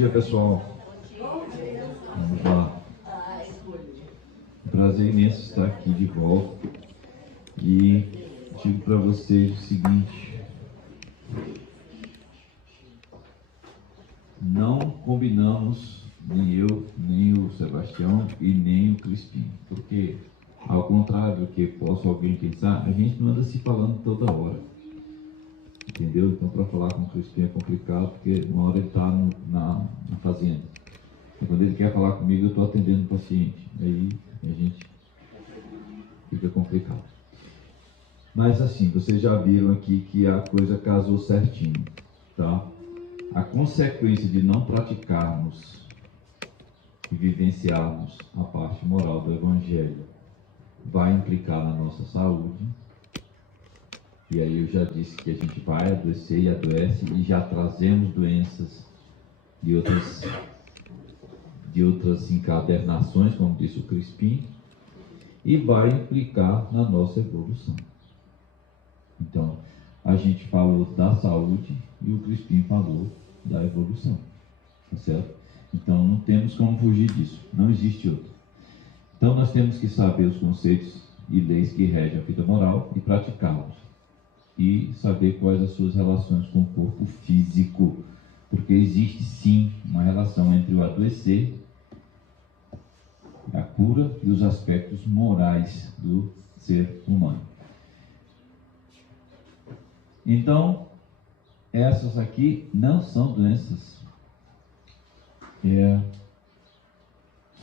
dia, pessoal. Vamos lá. Prazer imenso estar aqui de volta. E digo para vocês o seguinte: não combinamos, nem eu, nem o Sebastião e nem o Crispim, porque, ao contrário do que possa alguém pensar, a gente não anda se falando toda hora, entendeu? Então, para falar com o Crispim é complicado, porque uma hora ele está na fazenda, e quando ele quer falar comigo, eu estou atendendo o paciente, aí a gente fica complicado. Mas assim, vocês já viram aqui que a coisa casou certinho, tá? A consequência de não praticarmos e vivenciarmos a parte moral do Evangelho vai implicar na nossa saúde. E aí eu já disse que a gente vai adoecer e adoece, e já trazemos doenças de outras encadernações, como disse o Crispim, e vai implicar na nossa evolução. Então, a gente falou da saúde e o Crispim falou da evolução, tá certo? Então, não temos como fugir disso, não existe outro. Então, nós temos que saber os conceitos e leis que regem a vida moral e praticá-los. E saber quais as suas relações com o corpo físico, porque existe sim uma relação entre o adoecer, a cura e os aspectos morais do ser humano. Então, essas aqui não são doenças,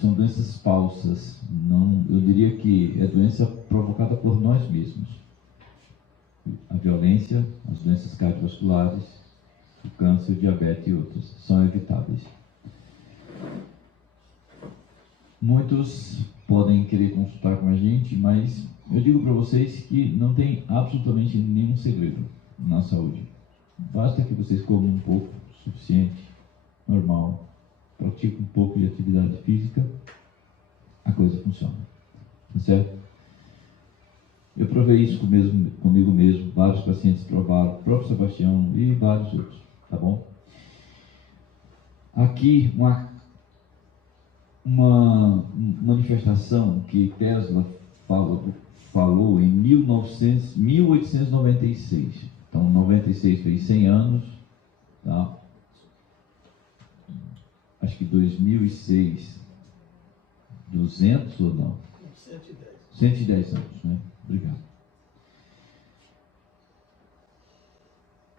são doenças falsas. Não, eu diria que é doença provocada por nós mesmos. A violência, as doenças cardiovasculares, o câncer, o diabetes e outras são evitáveis. Muitos podem querer consultar com a gente, mas eu digo para vocês que não tem absolutamente nenhum segredo na saúde. Basta que vocês comam um pouco, suficiente, normal, pratiquem um pouco de atividade física, a coisa funciona, tá certo? Eu provei isso comigo mesmo, vários pacientes provaram, o próprio Sebastião e vários outros, tá bom? Aqui uma manifestação que Tesla falou em 1896. Então, 96 fez 100 anos, tá? Acho que 2006, 200 ou não? 110. 110 anos, né? Obrigado.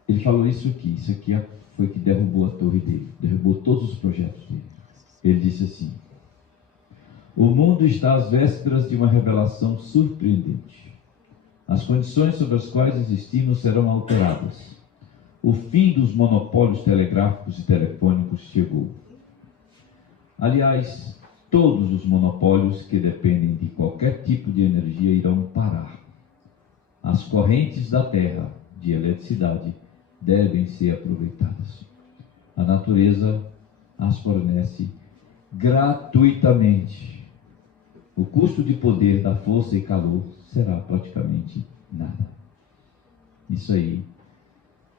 Ele falou isso aqui foi que derrubou a torre dele, derrubou todos os projetos dele. Ele disse assim: o mundo está às vésperas de uma revelação surpreendente. As condições sobre as quais existimos serão alteradas. O fim dos monopólios telegráficos e telefônicos chegou. Aliás, todos os monopólios que dependem de qualquer tipo de energia irão parar. As correntes da Terra de eletricidade devem ser aproveitadas. A natureza as fornece gratuitamente. O custo de poder da força e calor será praticamente nada. Isso aí,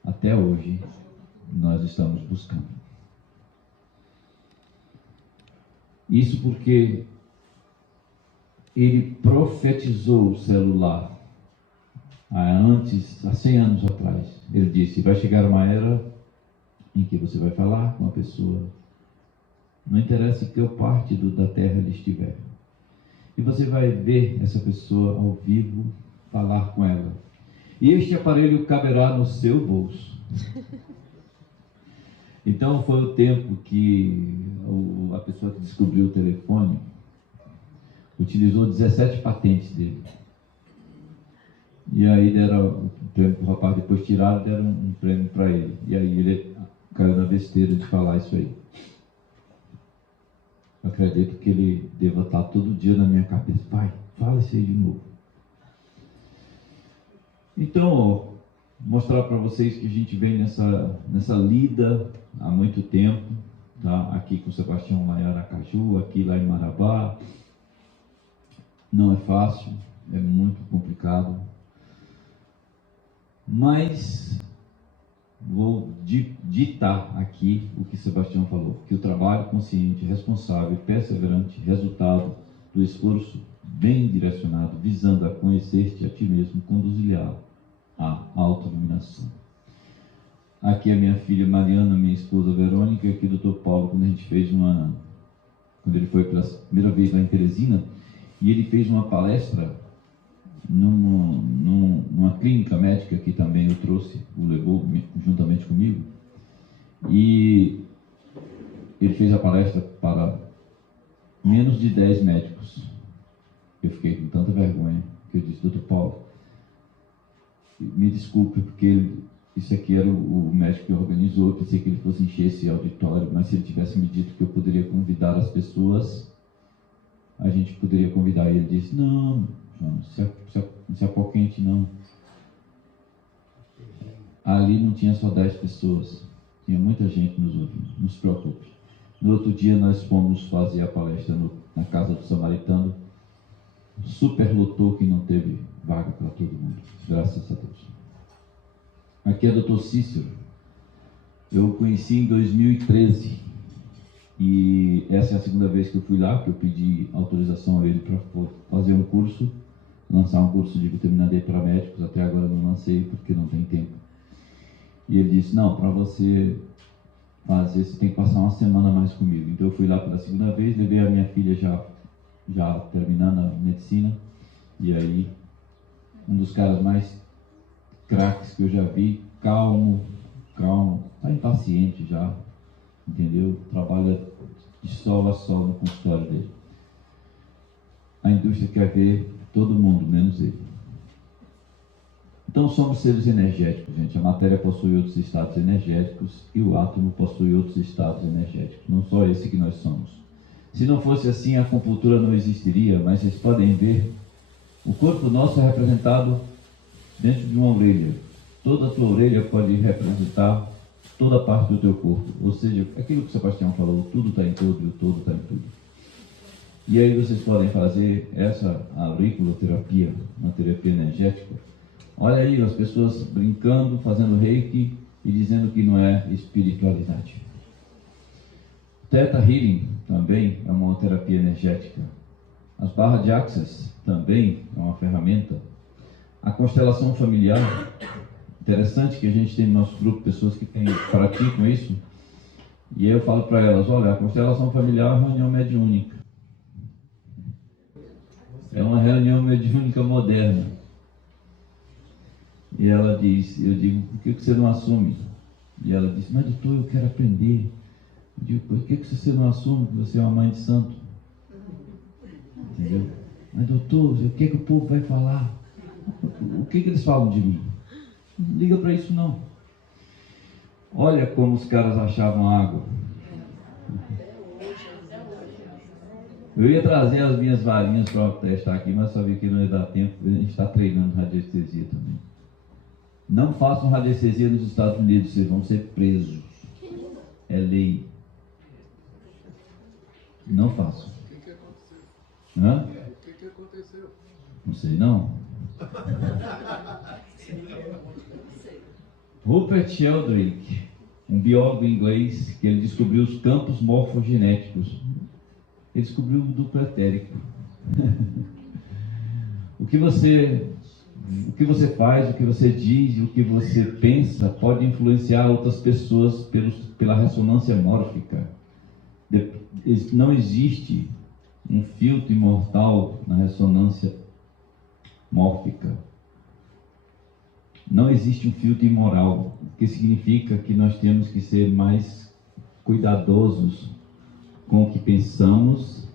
até hoje, nós estamos buscando. Isso porque ele profetizou o celular há 100 anos atrás. Ele disse: vai chegar uma era em que você vai falar com a pessoa, não interessa em que parte da Terra ele estiver, e você vai ver essa pessoa ao vivo, falar com ela, e este aparelho caberá no seu bolso. Então foi o tempo que a pessoa que descobriu o telefone utilizou 17 patentes dele. E aí deram um prêmio para o rapaz, depois tiraram e deram um prêmio para ele. E aí ele caiu na besteira de falar isso aí. Eu acredito que ele deva estar todo dia na minha cabeça: pai, fala isso aí de novo. Então, mostrar para vocês que a gente vem nessa lida há muito tempo, tá? Aqui com o Sebastião lá em Aracaju, aqui lá em Marabá. Não é fácil, é muito complicado, mas vou ditar aqui o que Sebastião falou, que o trabalho consciente, responsável e perseverante, resultado do esforço bem direcionado, visando a conhecer-te a ti mesmo, conduzir-á à autoiluminação. Aqui a minha filha Mariana, minha esposa Verônica, e aqui o Dr. Paulo, quando ele foi pela primeira vez lá em Teresina, e ele fez uma palestra numa clínica médica que também eu trouxe, o levou juntamente comigo, e ele fez a palestra para menos de 10 médicos. Eu fiquei com tanta vergonha que eu disse: Dr. Paulo, me desculpe, porque isso aqui era o médico que organizou. Eu pensei que ele fosse encher esse auditório, mas se ele tivesse me dito que eu poderia convidar as pessoas, a gente poderia convidar. Ele disse: não, não se apoquente não. Ali não tinha só 10 pessoas, tinha muita gente nos ouvindo. Não se preocupe. No outro dia nós fomos fazer a palestra na casa do samaritano, superlotou, que não teve vaga para todo mundo, graças a Deus. Aqui é o Dr. Cícero. Eu o conheci em 2013 e essa é a segunda vez que eu fui lá, que eu pedi autorização a ele para fazer um curso, lançar um curso de vitamina D para médicos. Até agora não lancei porque não tem tempo. E ele disse: não, para você fazer, você tem que passar uma semana mais comigo. Então eu fui lá pela segunda vez, levei a minha filha já terminando a medicina, e aí um dos caras mais craques que eu já vi, calmo, está impaciente já, entendeu? Trabalha de sol a sol no consultório dele. A indústria quer ver todo mundo, menos ele. Então somos seres energéticos, gente. A matéria possui outros estados energéticos e o átomo possui outros estados energéticos, não só esse que nós somos. Se não fosse assim, a acupuntura não existiria, mas vocês podem ver, o corpo nosso é representado dentro de uma orelha. Toda a tua orelha pode representar toda a parte do teu corpo. Ou seja, aquilo que o Sebastião falou, tudo está em todo e o todo está em tudo. E aí vocês podem fazer essa auriculoterapia, uma terapia energética. Olha aí as pessoas brincando, fazendo reiki e dizendo que não é espiritualidade. Theta Healing também é uma terapia energética. As barras de Access também é uma ferramenta. A constelação familiar, interessante que a gente tem no nosso grupo pessoas que praticam isso. E aí eu falo para elas: olha, a constelação familiar é uma reunião mediúnica. É uma reunião mediúnica moderna. E ela diz, eu digo: por que você não assume? E ela diz: mas doutor, eu quero aprender. Eu digo: por que você não assume que você é uma mãe de santo? Entendeu? Mas doutor, o que o povo vai falar? O que eles falam de mim? Não liga para isso não. Olha como os caras achavam água. Eu ia trazer as minhas varinhas para testar aqui, mas sabia que não ia dar tempo. A gente está treinando radiestesia também. Não façam radiestesia nos Estados Unidos, vocês vão ser presos. É lei. Não façam. O que aconteceu? Hã? O que aconteceu? Não sei não. Rupert Sheldrake, um biólogo inglês, que ele descobriu os campos morfogenéticos. Ele descobriu o duplo etérico. O que você faz, o que você diz, o que você pensa pode influenciar outras pessoas pela ressonância mórfica. Não existe um filtro imortal na ressonância mórfica. Não existe um filtro imoral, o que significa que nós temos que ser mais cuidadosos com o que pensamos,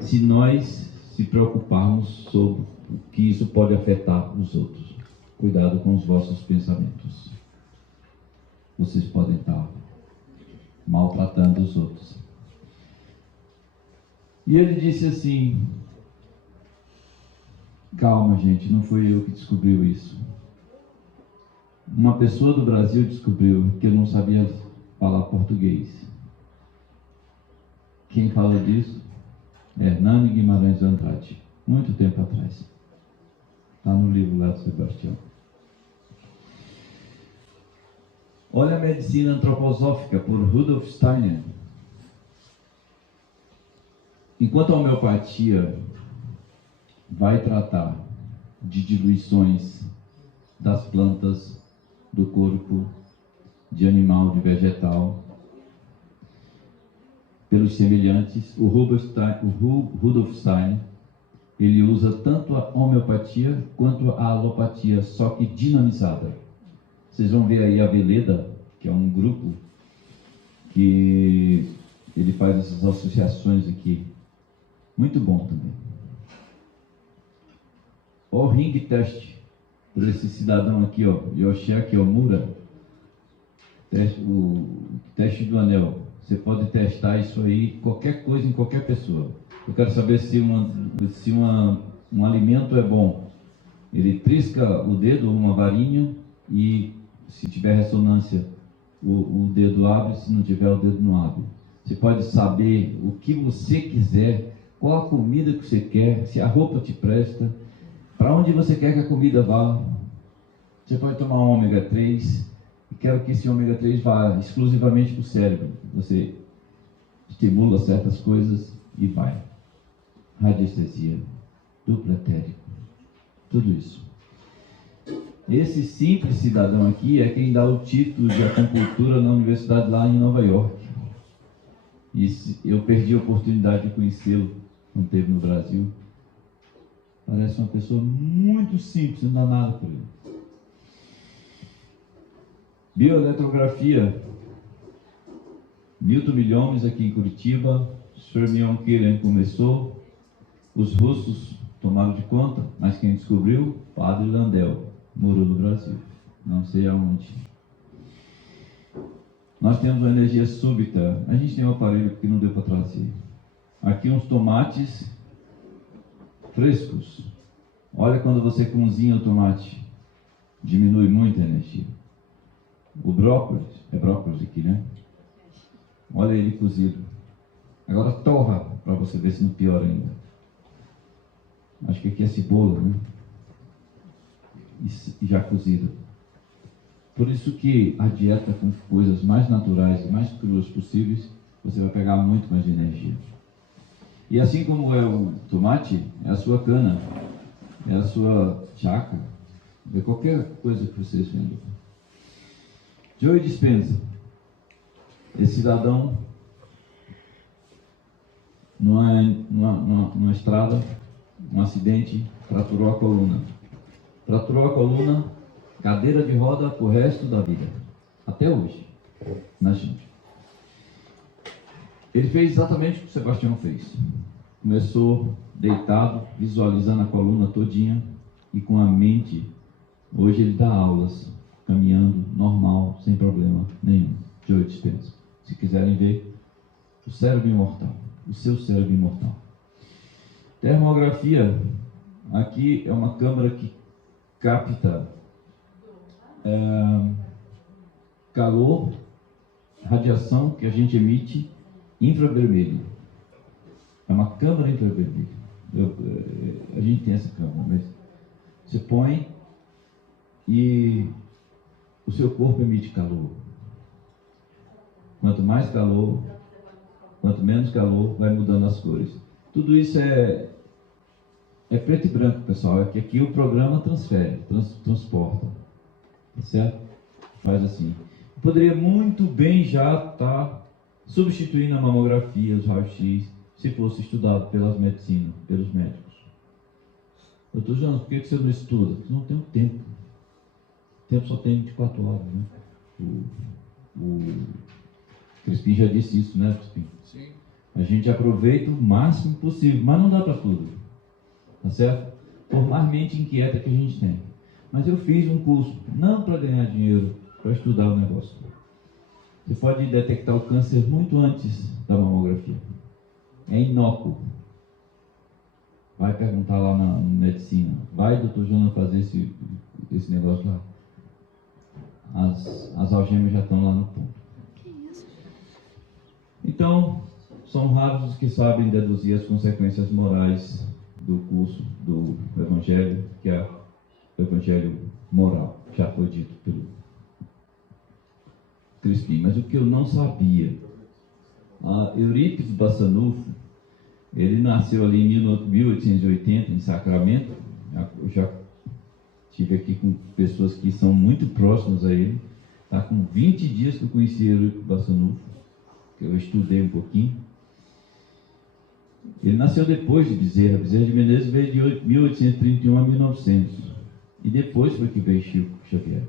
se nós se preocuparmos sobre o que isso pode afetar os outros. Cuidado com os vossos pensamentos. Vocês podem estar maltratando os outros. E ele disse assim: calma, gente, não fui eu que descobriu isso. Uma pessoa do Brasil descobriu que eu não sabia falar português. Quem falou disso? Hernani Guimarães Andrade, muito tempo atrás. Está no livro lá do Sebastião. Olha a medicina antroposófica por Rudolf Steiner. Enquanto a homeopatia vai tratar de diluições das plantas, do corpo, de animal, de vegetal, pelos semelhantes, o Rudolf Steiner, ele usa tanto a homeopatia quanto a alopatia, só que dinamizada. Vocês vão ver aí a Veleda, que é um grupo que ele faz essas associações aqui. Muito bom também. O ring test por esse cidadão aqui, ó, Yoshiaki Omura, o teste do anel. Você pode testar isso aí, qualquer coisa em qualquer pessoa. Eu quero saber se um alimento é bom. Ele trisca o dedo, uma varinha, e se tiver ressonância, o dedo abre, se não tiver, o dedo não abre. Você pode saber o que você quiser, qual a comida que você quer, se a roupa te presta, para onde você quer que a comida vá. Você pode tomar um ômega 3, e quero que esse ômega 3 vá exclusivamente para o cérebro. Você estimula certas coisas e vai. Radiestesia, duplo etérico, tudo isso. Esse simples cidadão aqui é quem dá o título de acupuntura na universidade lá em Nova York. E eu perdi a oportunidade de conhecê-lo quando esteve no Brasil. Parece uma pessoa muito simples, não dá nada por ele. Bioeletrografia. Milton Milhomes aqui em Curitiba. Sr. Mion Kiran começou. Os russos tomaram de conta, mas quem descobriu? Padre Landel, morou no Brasil, não sei aonde. Nós temos uma energia súbita. A gente tem um aparelho que não deu para trazer. Aqui uns tomates frescos. Olha quando você cozinha o tomate, diminui muito a energia. O brócolis, é brócolis aqui, né? Olha ele cozido. Agora torra, para você ver se não piora ainda. Acho que aqui é cebola, né? E já cozida. Por isso que a dieta com coisas mais naturais e mais cruas possíveis, você vai pegar muito mais energia. E assim como é o tomate, é a sua cana, é a sua chácara, é qualquer coisa que vocês vendam. Joe Dispenza. Esse cidadão, numa estrada, um acidente, fraturou a coluna. Fraturou a coluna, cadeira de roda pro resto da vida. Até hoje, na gente. Ele fez exatamente o que o Sebastião fez. Começou deitado, visualizando a coluna todinha e com a mente. Hoje ele dá aulas, caminhando, normal, sem problema nenhum. Joe Dispenza. Se quiserem ver, o cérebro imortal. O seu cérebro imortal. Termografia. Aqui é uma câmara que capta calor, radiação que a gente emite infravermelho. É uma câmara infravermelha. A gente tem essa câmara, mas você põe e o seu corpo emite calor. Quanto mais calor, quanto menos calor, vai mudando as cores. Tudo isso é preto e branco, pessoal. É que aqui o programa transfere, transporta. Tá certo? Faz assim. Poderia muito bem já estar substituindo a mamografia, os raios-x, se fosse estudado pelas medicinas, pelos médicos. Doutor Jonas, por que você não estuda? Porque não tem tempo. O tempo só tem 24 horas, né? O Crispim já disse isso, né, Crispim? Sim. A gente aproveita o máximo possível, mas não dá para tudo. Tá certo? Por mais mente inquieta que a gente tem. Mas eu fiz um curso, não para ganhar dinheiro, para estudar o negócio. Você pode detectar o câncer muito antes da mamografia. É inócuo. Vai perguntar lá na medicina. Vai, doutor Jonas, fazer esse negócio lá. As algemas já estão lá no ponto. Então, são raros os que sabem deduzir as consequências morais do curso do Evangelho, que é o Evangelho moral, já foi dito pelo Crispim, mas o que eu não sabia, Eurípides Bassanufo, ele nasceu ali em 1880 em Sacramento. Eu já estive aqui com pessoas que são muito próximas a ele. Está com 20 dias que eu conheci Eurípides Bassanufo, que eu estudei um pouquinho. Ele nasceu depois de Bezerra. Bezerra de Menezes veio de 1831 a 1900. E depois foi que veio Chico Xavier.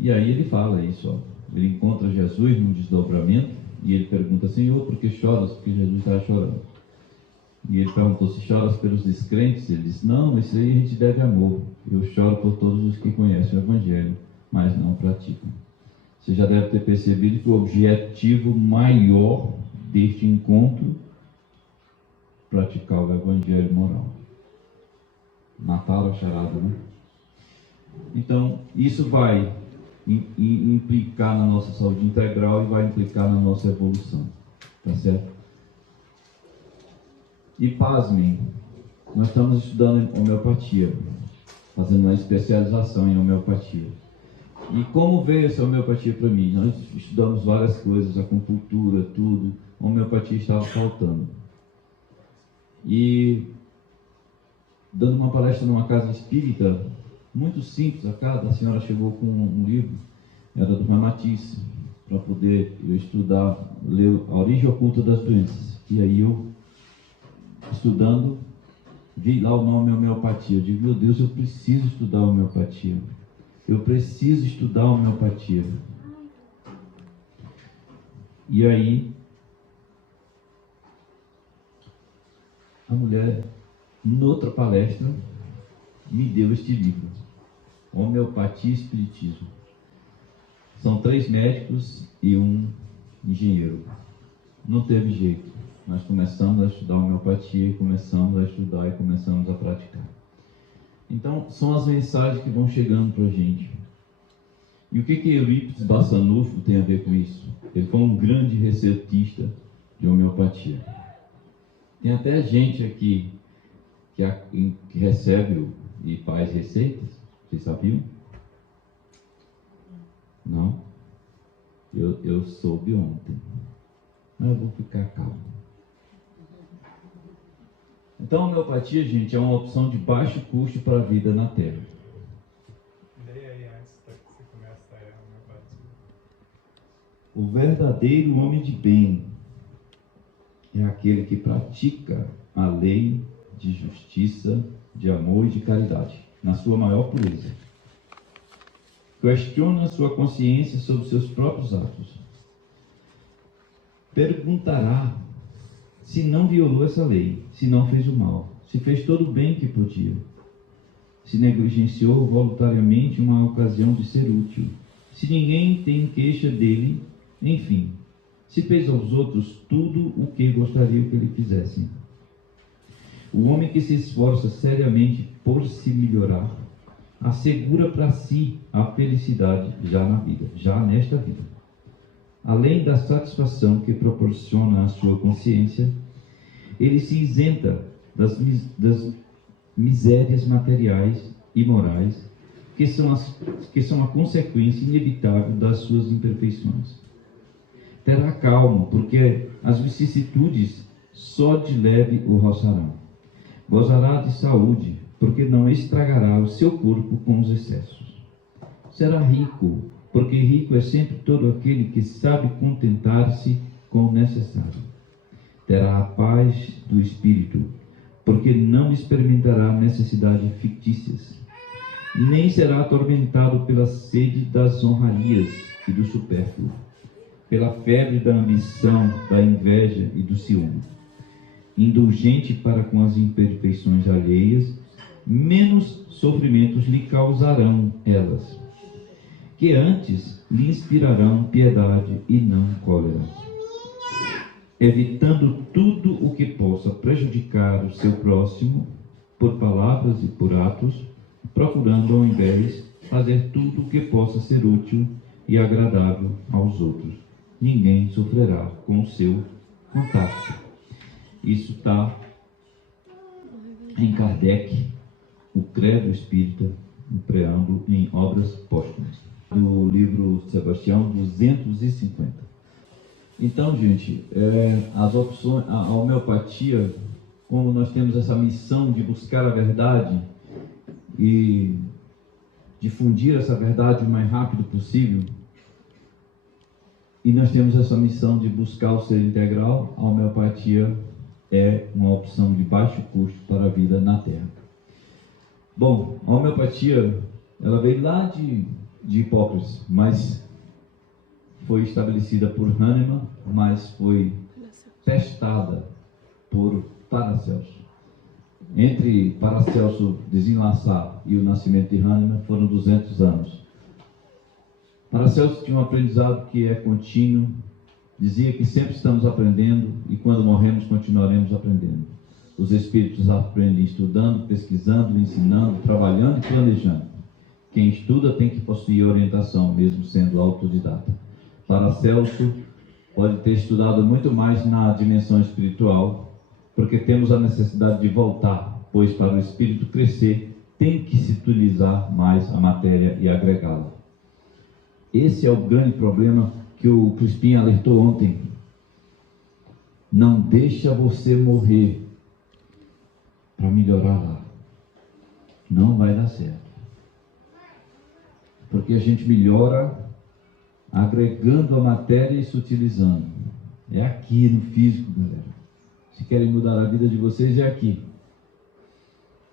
E aí ele fala isso, ó. Ele encontra Jesus num desdobramento e ele pergunta: Senhor, por que choras? Porque Jesus estava chorando. E ele perguntou: se choras pelos descrentes? Ele disse: não, isso aí a gente deve amor. Eu choro por todos os que conhecem o Evangelho, mas não praticam. Você já deve ter percebido que o objetivo maior deste encontro é praticar o Evangelho moral. Mataram a charada, né? Então, isso vai implicar na nossa saúde integral e vai implicar na nossa evolução. Tá certo? E pasmem, nós estamos estudando homeopatia, fazendo uma especialização em homeopatia. E como veio essa homeopatia para mim? Nós estudamos várias coisas, acupuntura, tudo. A homeopatia estava faltando. E dando uma palestra numa casa espírita, muito simples, a senhora chegou com um livro, era do Ramatice, para poder eu estudar, ler a origem oculta das doenças. E aí eu, estudando, vi lá o nome homeopatia. Eu digo: meu Deus, eu preciso estudar homeopatia. Eu preciso estudar homeopatia. E aí, a mulher, noutra palestra, me deu este livro, Homeopatia e Espiritismo. São 3 médicos e um engenheiro. Não teve jeito. Nós começamos a estudar homeopatia, começamos a estudar e começamos a praticar. Então, são as mensagens que vão chegando para a gente. E o que Eurípides Bassanufo tem a ver com isso? Ele foi um grande receitista de homeopatia. Tem até gente aqui que recebe e faz receitas. Vocês sabiam? Não? Eu soube ontem. Mas eu vou ficar calmo. Então, a homeopatia, gente, é uma opção de baixo custo para a vida na Terra. Leia aí antes que você comece a homeopatia. O verdadeiro homem de bem é aquele que pratica a lei de justiça, de amor e de caridade, na sua maior pureza. Questiona a sua consciência sobre seus próprios atos. Perguntará se não violou essa lei, se não fez o mal, se fez todo o bem que podia, se negligenciou voluntariamente uma ocasião de ser útil, se ninguém tem queixa dele, enfim, se fez aos outros tudo o que gostaria que lhe fizessem. O homem que se esforça seriamente por se melhorar, assegura para si a felicidade já na vida, já nesta vida. Além da satisfação que proporciona à sua consciência, ele se isenta das misérias materiais e morais que são a consequência inevitável das suas imperfeições. Terá calma, porque as vicissitudes só de leve o roçarão. Gozará de saúde, porque não estragará o seu corpo com os excessos. Será rico, porque rico é sempre todo aquele que sabe contentar-se com o necessário. Terá a paz do espírito, porque não experimentará necessidades fictícias, nem será atormentado pela sede das honrarias e do supérfluo, pela febre da ambição, da inveja e do ciúme. Indulgente para com as imperfeições alheias, menos sofrimentos lhe causarão elas, que antes lhe inspirarão piedade e não cólera. Evitando tudo o que possa prejudicar o seu próximo, por palavras e por atos, procurando ao invés fazer tudo o que possa ser útil e agradável aos outros. Ninguém sofrerá com o seu contato. Isso está em Kardec, o Credo Espírita, no preâmbulo, em Obras Póstumas. do livro Sebastião 250. Então, gente, as opções, a homeopatia, como nós temos essa missão de buscar a verdade e difundir essa verdade o mais rápido possível, e nós temos essa missão de buscar o ser integral, a homeopatia é uma opção de baixo custo para a vida na Terra. Bom, a homeopatia, ela veio lá de Hipócrates, mas foi estabelecida por Hahnemann, mas foi testada por Paracelso. Entre Paracelso desenlaçar e o nascimento de Hahnemann foram 200 anos. Paracelso tinha um aprendizado que é contínuo, dizia que sempre estamos aprendendo e quando morremos continuaremos aprendendo. Os espíritos aprendem estudando, pesquisando, ensinando, trabalhando e planejando. Quem estuda tem que possuir orientação, mesmo sendo autodidata. Paracelso pode ter estudado muito mais na dimensão espiritual, porque temos a necessidade de voltar, pois para o espírito crescer, tem que se utilizar mais a matéria e agregá-la. Esse é o grande problema que o Crispim alertou ontem. Não deixa você morrer para melhorar lá. Não vai dar certo. Porque a gente melhora agregando a matéria e se utilizando. É aqui no físico, galera. Se querem mudar a vida de vocês, é aqui.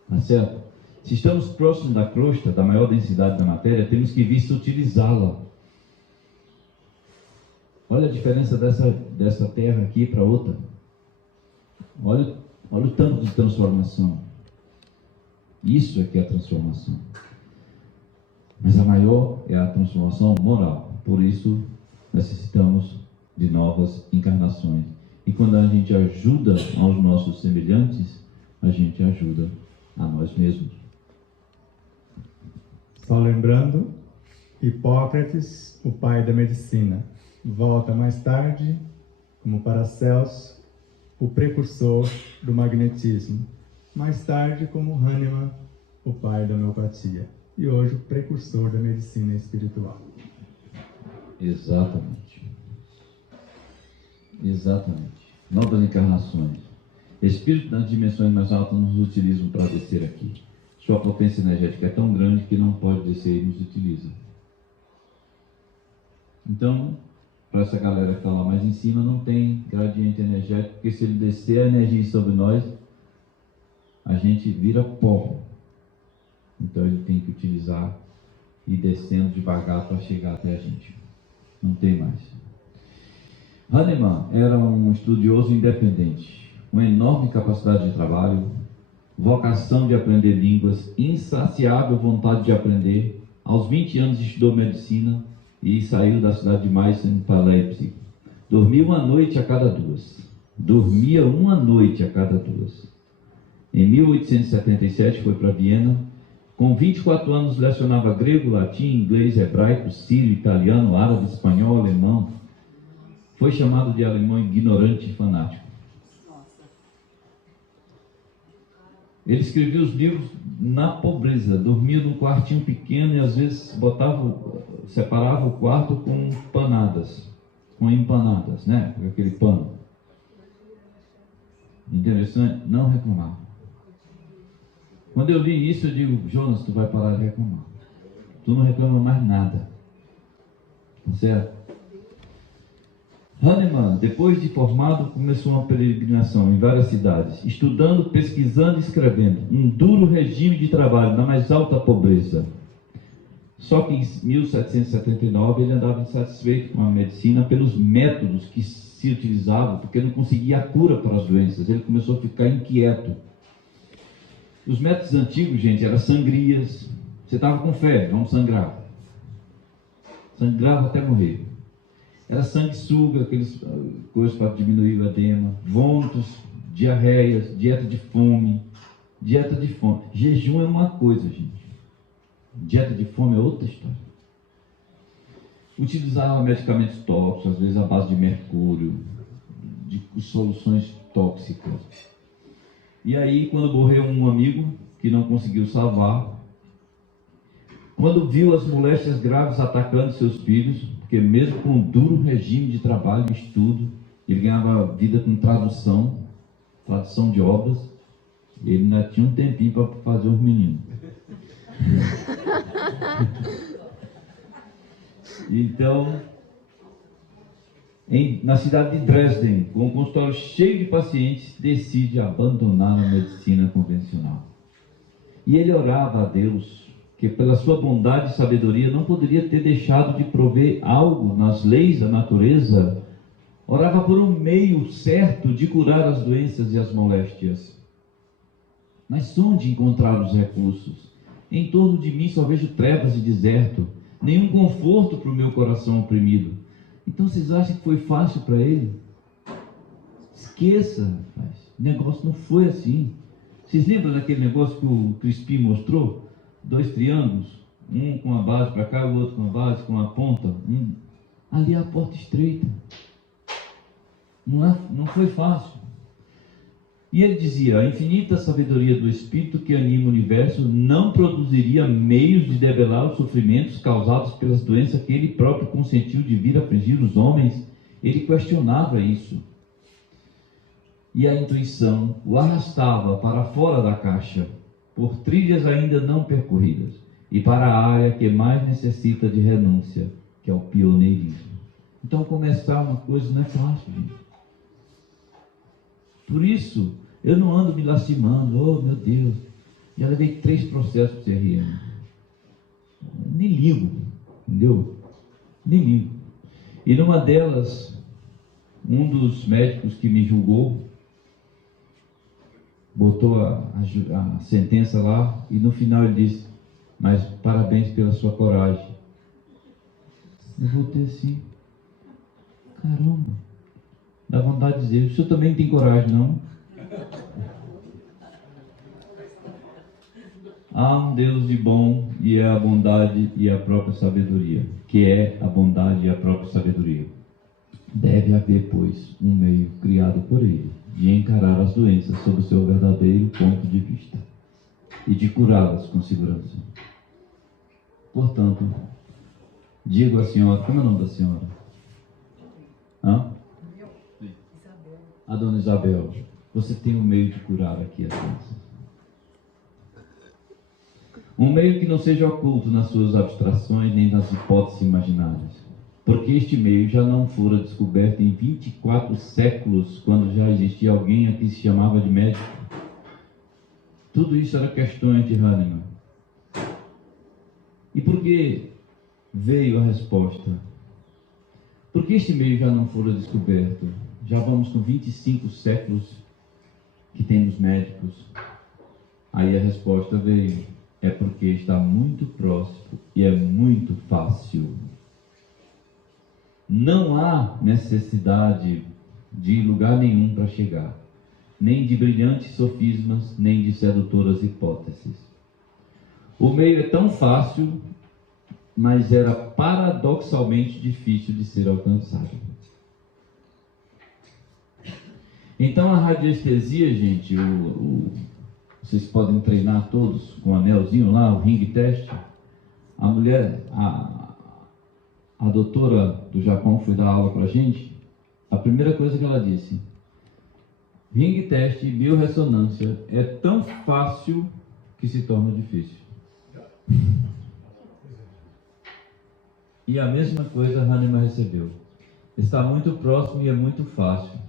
Tá certo? Se estamos próximos da crosta, da maior densidade da matéria, temos que vir se utilizá-la. Olha a diferença dessa terra aqui para outra. Olha o tanto de transformação. Isso é que é a transformação. Mas a maior é a transformação moral. Por isso, necessitamos de novas encarnações. E quando a gente ajuda aos nossos semelhantes, a gente ajuda a nós mesmos. Só lembrando, Hipócrates, o pai da medicina, volta mais tarde, como Paracelso, o precursor do magnetismo. Mais tarde, como Hahnemann, o pai da homeopatia. E hoje, o precursor da medicina espiritual. Exatamente. Exatamente. Novas encarnações. Espíritos das dimensões mais altas nos utilizam para descer aqui. Sua potência energética é tão grande que não pode descer e nos utiliza. Então, para essa galera que está lá mais em cima, não tem gradiente energético, porque se ele descer a energia sobre nós, a gente vira pó. Então ele tem que utilizar e ir descendo devagar para chegar até a gente. Não tem mais. Hahnemann era um estudioso independente, com enorme capacidade de trabalho, vocação de aprender línguas, insaciável vontade de aprender. Aos 20 anos estudou medicina e saiu da cidade de Meissen para Leipzig. Dormia uma noite a cada duas. Em 1877 foi para Viena. Com 24 anos lecionava grego, latim, inglês, hebraico, sírio, italiano, árabe, espanhol, alemão. Foi chamado de alemão ignorante e fanático. Ele escrevia os livros na pobreza, dormia num quartinho pequeno e às vezes separava o quarto com empanadas, né? Com aquele pano. Interessante, não reclamava. Quando eu li isso, eu digo, Jonas, tu vai parar de reclamar. Tu não reclama mais nada. Tá certo? Hahnemann, depois de formado, começou uma peregrinação em várias cidades, estudando, pesquisando e escrevendo. Um duro regime de trabalho, na mais alta pobreza. Só que em 1779 ele andava insatisfeito com a medicina pelos métodos que se utilizavam, porque não conseguia a cura para as doenças. Ele começou a ficar inquieto. Os métodos antigos, gente, eram sangrias. Você estava com febre, vamos sangrar. Sangrava até morrer. Era sanguessuga, aqueles coisas para diminuir o edema, vômitos, diarreias, dieta de fome. Jejum é uma coisa, gente. Dieta de fome é outra história. Utilizava medicamentos tóxicos, às vezes à base de mercúrio, de soluções tóxicas. E aí, quando morreu um amigo que não conseguiu salvar, Quando viu as moléstias graves atacando seus filhos, porque mesmo com um duro regime de trabalho e estudo, ele ganhava vida com tradução de obras, ele ainda tinha um tempinho para fazer os meninos. Então, na cidade de Dresden, com um consultório cheio de pacientes, decide abandonar a medicina convencional. E ele orava a Deus que pela sua bondade e sabedoria não poderia ter deixado de prover algo nas leis da natureza. Orava por um meio certo de curar as doenças e as moléstias. Mas onde encontrar os recursos? Em torno de mim só vejo trevas e deserto, nenhum conforto para o meu coração oprimido. Então vocês acham que foi fácil para ele? Esqueça, rapaz. O negócio não foi assim. Vocês lembram daquele negócio que o Crispim mostrou? 2 triângulos, um com a base para cá, o outro com a base, com a ponta. Ali é a porta estreita. Não foi fácil. E ele dizia: a infinita sabedoria do Espírito que anima o universo não produziria meios de debelar os sofrimentos causados pelas doenças que ele próprio consentiu de vir afligir os homens. Ele questionava isso. E a intuição o arrastava para fora da caixa, por trilhas ainda não percorridas, e para a área que mais necessita de renúncia, que é o pioneirismo. Então começar uma coisa não é fácil, gente. Por isso, eu não ando me lastimando. Oh, meu Deus, já levei 3 processos para o CRM. Nem ligo, entendeu? Nem ligo. E numa delas, um dos médicos que me julgou, botou a sentença lá, e no final ele disse: mas parabéns pela sua coragem. Eu voltei assim, caramba, dá vontade de dizer: o senhor também não tem coragem, não? Há um Deus de bom, e é a bondade e a própria sabedoria, que é a bondade e a própria sabedoria. Deve haver, pois, um meio criado por ele de encarar as doenças sob o seu verdadeiro ponto de vista e de curá-las com segurança. Portanto, digo à senhora, como é o nome da senhora? A dona Isabel, você tem um meio de curar aqui as doenças. Um meio que não seja oculto nas suas abstrações nem nas hipóteses imaginárias. Porque este meio já não fora descoberto em 24 séculos, quando já existia alguém a que se chamava de médico. Tudo isso era questões de Hahnemann. E por que veio a resposta? Porque este meio já não fora descoberto. Já vamos com 25 séculos que temos médicos. Aí a resposta veio: é porque está muito próximo e é muito fácil. Não há necessidade de ir lugar nenhum para chegar, nem de brilhantes sofismas, nem de sedutoras hipóteses. O meio é tão fácil, mas era paradoxalmente difícil de ser alcançado. Então a radiestesia, gente, vocês podem treinar todos com o anelzinho lá, o ring test. A mulher, a doutora do Japão foi dar aula para a gente. A primeira coisa que ela disse: ring test e biorressonância é tão fácil que se torna difícil. E a mesma coisa a Hahnemann recebeu. Está muito próximo e é muito fácil,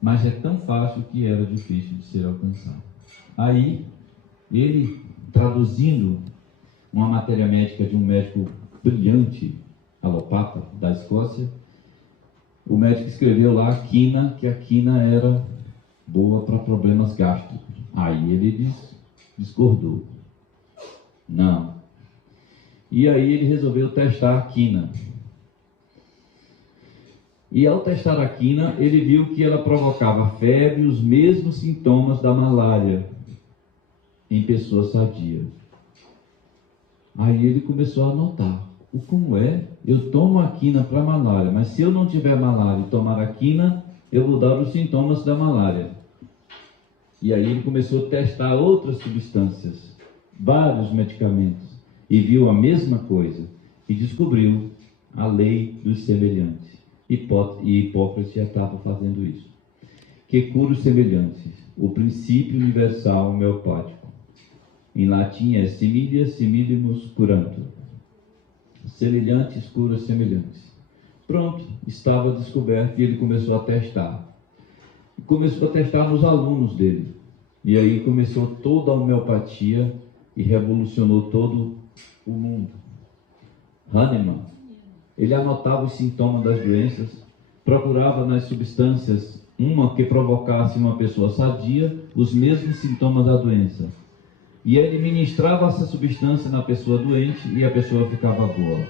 mas é tão fácil que era difícil de ser alcançado. Aí, ele, traduzindo uma matéria médica de um médico brilhante, alopata, da Escócia, o médico escreveu lá quina, que a quina era boa para problemas gástricos. Aí ele discordou. Não. E aí ele resolveu testar a quina. E ao testar a quina, ele viu que ela provocava febre e os mesmos sintomas da malária em pessoas sadias. Aí ele começou a notar: como é? Eu tomo a quina para malária, mas se eu não tiver malária e tomar a quina, eu vou dar os sintomas da malária. E aí ele começou a testar outras substâncias, vários medicamentos. e viu a mesma coisa e descobriu a lei dos semelhantes. E Hipócrates já estava fazendo isso. Que cura os semelhantes, o princípio universal homeopático. Em latim é similia similimus curantur. Semelhantes cura semelhantes. Pronto, estava descoberto e ele começou a testar. Começou a testar nos alunos dele. E aí começou toda a homeopatia e revolucionou todo o mundo. Hahnemann, ele anotava os sintomas das doenças, procurava nas substâncias uma que provocasse uma pessoa sadia os mesmos sintomas da doença. E ele ministrava essa substância na pessoa doente e a pessoa ficava boa.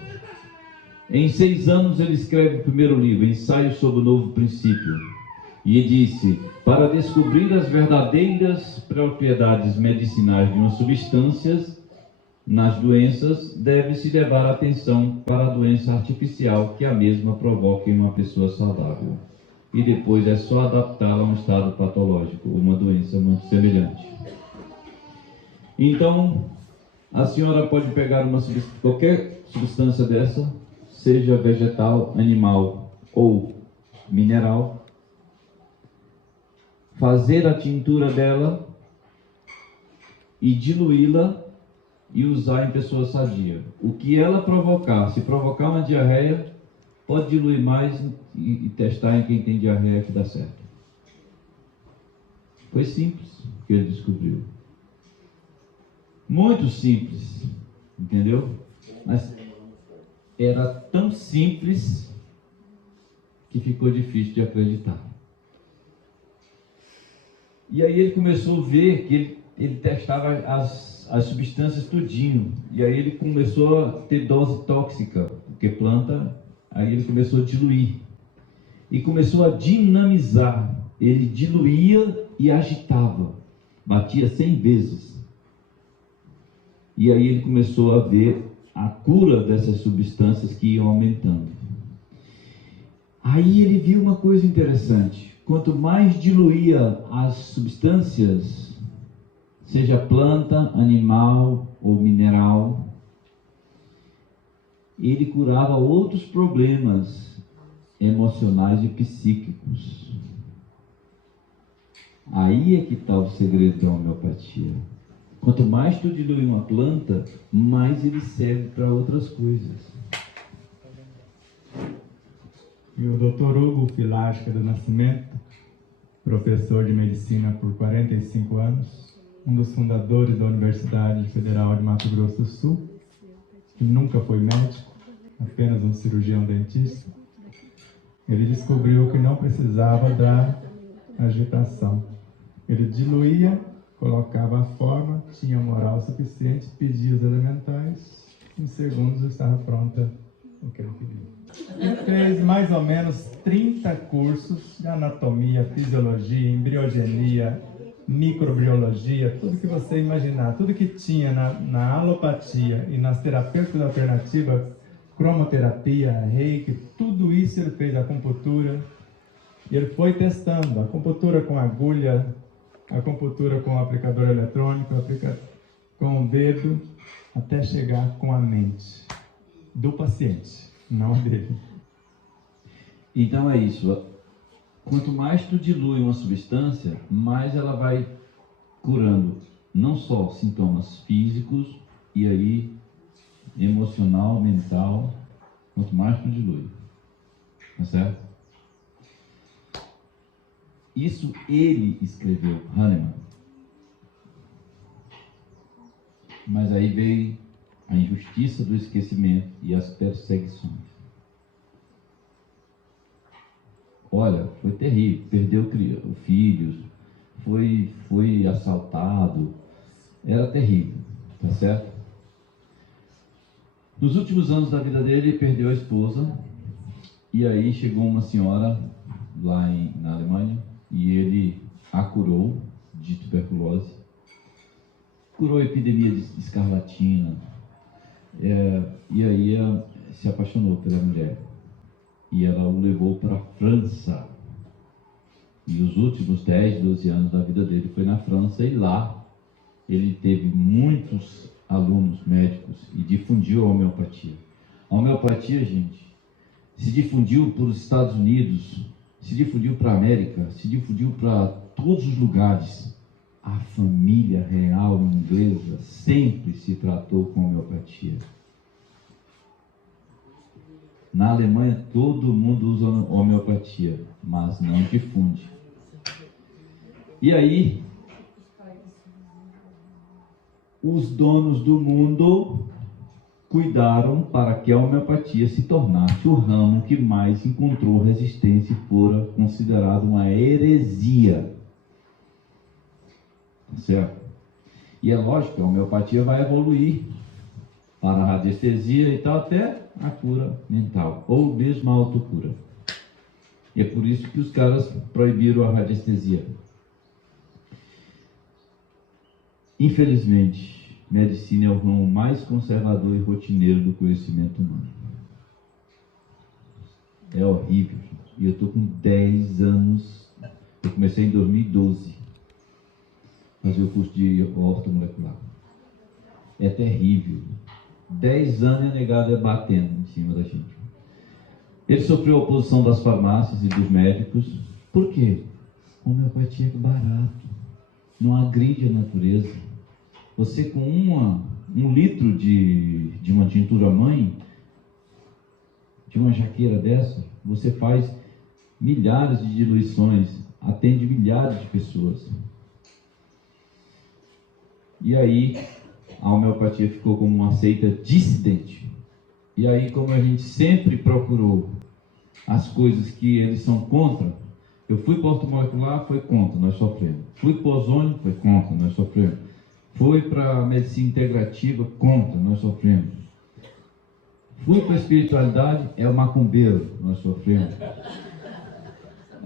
Em 6 anos ele escreve o primeiro livro, Ensaio sobre o Novo Princípio. E disse: para descobrir as verdadeiras propriedades medicinais de umas substâncias nas doenças, deve-se levar atenção para a doença artificial que a mesma provoca em uma pessoa saudável. E depois é só adaptá-la a um estado patológico, uma doença muito semelhante. Então, a senhora pode pegar qualquer substância dessa, seja vegetal, animal ou mineral, fazer a tintura dela e diluí-la e usar em pessoa sadia. O que ela provocar, se provocar uma diarreia, pode diluir mais e testar em quem tem diarreia que dá certo. Foi simples que ele descobriu. Muito simples, entendeu? Mas era tão simples que ficou difícil de acreditar. E aí ele começou a ver que ele testava as substâncias tudinho. E aí ele começou a ter dose tóxica, porque planta, aí ele começou a diluir. E começou a dinamizar. Ele diluía e agitava. Batia 100 vezes. E aí ele começou a ver a cura dessas substâncias que iam aumentando. Aí ele viu uma coisa interessante. Quanto mais diluía as substâncias, seja planta, animal ou mineral, ele curava outros problemas emocionais e psíquicos. Aí é que está o segredo da homeopatia. Quanto mais tu dilui uma planta, mais ele serve para outras coisas. E o Dr. Hugo Filasca do Nascimento, professor de medicina por 45 anos, um dos fundadores da Universidade Federal de Mato Grosso do Sul, que nunca foi médico, apenas um cirurgião dentista, ele descobriu que não precisava da agitação. Ele diluía, colocava a forma, tinha moral suficiente, pedia os elementais, em segundos estava pronta o que ele queria. Ele fez mais ou menos 30 cursos de anatomia, fisiologia, embriogenia, microbiologia, tudo que você imaginar, tudo que tinha na alopatia e nas terapêuticas alternativas, cromoterapia, reiki, tudo isso ele fez, acupuntura. E ele foi testando, acupuntura com agulha, acupuntura com aplicador eletrônico, com o dedo, até chegar com a mente do paciente, não a dele. Então é isso. Quanto mais tu dilui uma substância, mais ela vai curando não só sintomas físicos e aí emocional, mental, quanto mais tu dilui. Tá certo? Isso ele escreveu, Hahnemann. Mas aí veio a injustiça do esquecimento e as perseguições. Olha, foi terrível, perdeu filhos, foi assaltado, era terrível, tá certo? Nos últimos anos da vida dele, ele perdeu a esposa, e aí chegou uma senhora lá na Alemanha, e ele a curou de tuberculose, curou a epidemia de escarlatina, e aí se apaixonou pela mulher. E ela o levou para a França. E os últimos 10, 12 anos da vida dele foi na França. E lá ele teve muitos alunos médicos e difundiu a homeopatia. A homeopatia, gente, se difundiu para os Estados Unidos, se difundiu para a América, se difundiu para todos os lugares. A família real inglesa sempre se tratou com homeopatia. Na Alemanha, todo mundo usa homeopatia, mas não difunde. E aí, os donos do mundo cuidaram para que a homeopatia se tornasse o ramo que mais encontrou resistência e fora considerado uma heresia. Certo? E é lógico que a homeopatia vai evoluir para a radiestesia e tal, até a cura mental, ou mesmo a autocura. E é por isso que os caras proibiram a radiestesia. Infelizmente, medicina é o ramo mais conservador e rotineiro do conhecimento humano. É horrível. E eu estou com 10 anos, eu comecei em 2012, fazer o curso de ortomolecular. É terrível. 10 anos e a negada batendo em cima da gente. Ele sofreu a oposição das farmácias e dos médicos. Por quê? Homeopatia é barato, não agride a natureza. Você com um litro de uma tintura mãe, de uma jaqueira dessa, você faz milhares de diluições, atende milhares de pessoas. E aí, a homeopatia ficou como uma seita dissidente. E aí, como a gente sempre procurou as coisas que eles são contra, eu fui para o ortomolecular, foi contra, nós sofremos. Fui para o ozônio, foi contra, nós sofremos. Fui para a medicina integrativa, contra, nós sofremos. Fui para a espiritualidade, é o macumbeiro, nós sofremos.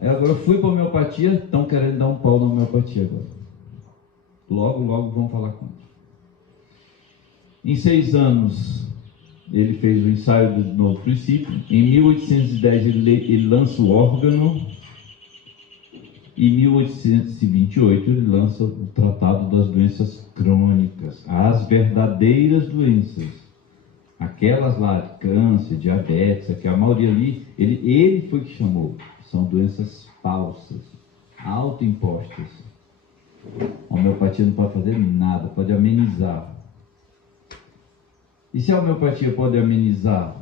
Agora fui para a homeopatia, estão querendo dar um pau na homeopatia agora. Logo, logo vão falar contra. Em 6 anos, ele fez o ensaio do novo princípio. Em 1810, ele lança o órgão. Em 1828, ele lança o Tratado das Doenças Crônicas, as verdadeiras doenças. Aquelas lá de câncer, diabetes, que a maioria ali, ele foi que chamou. São doenças falsas, autoimpostas. A homeopatia não pode fazer nada, pode amenizar. E se a homeopatia pode amenizar,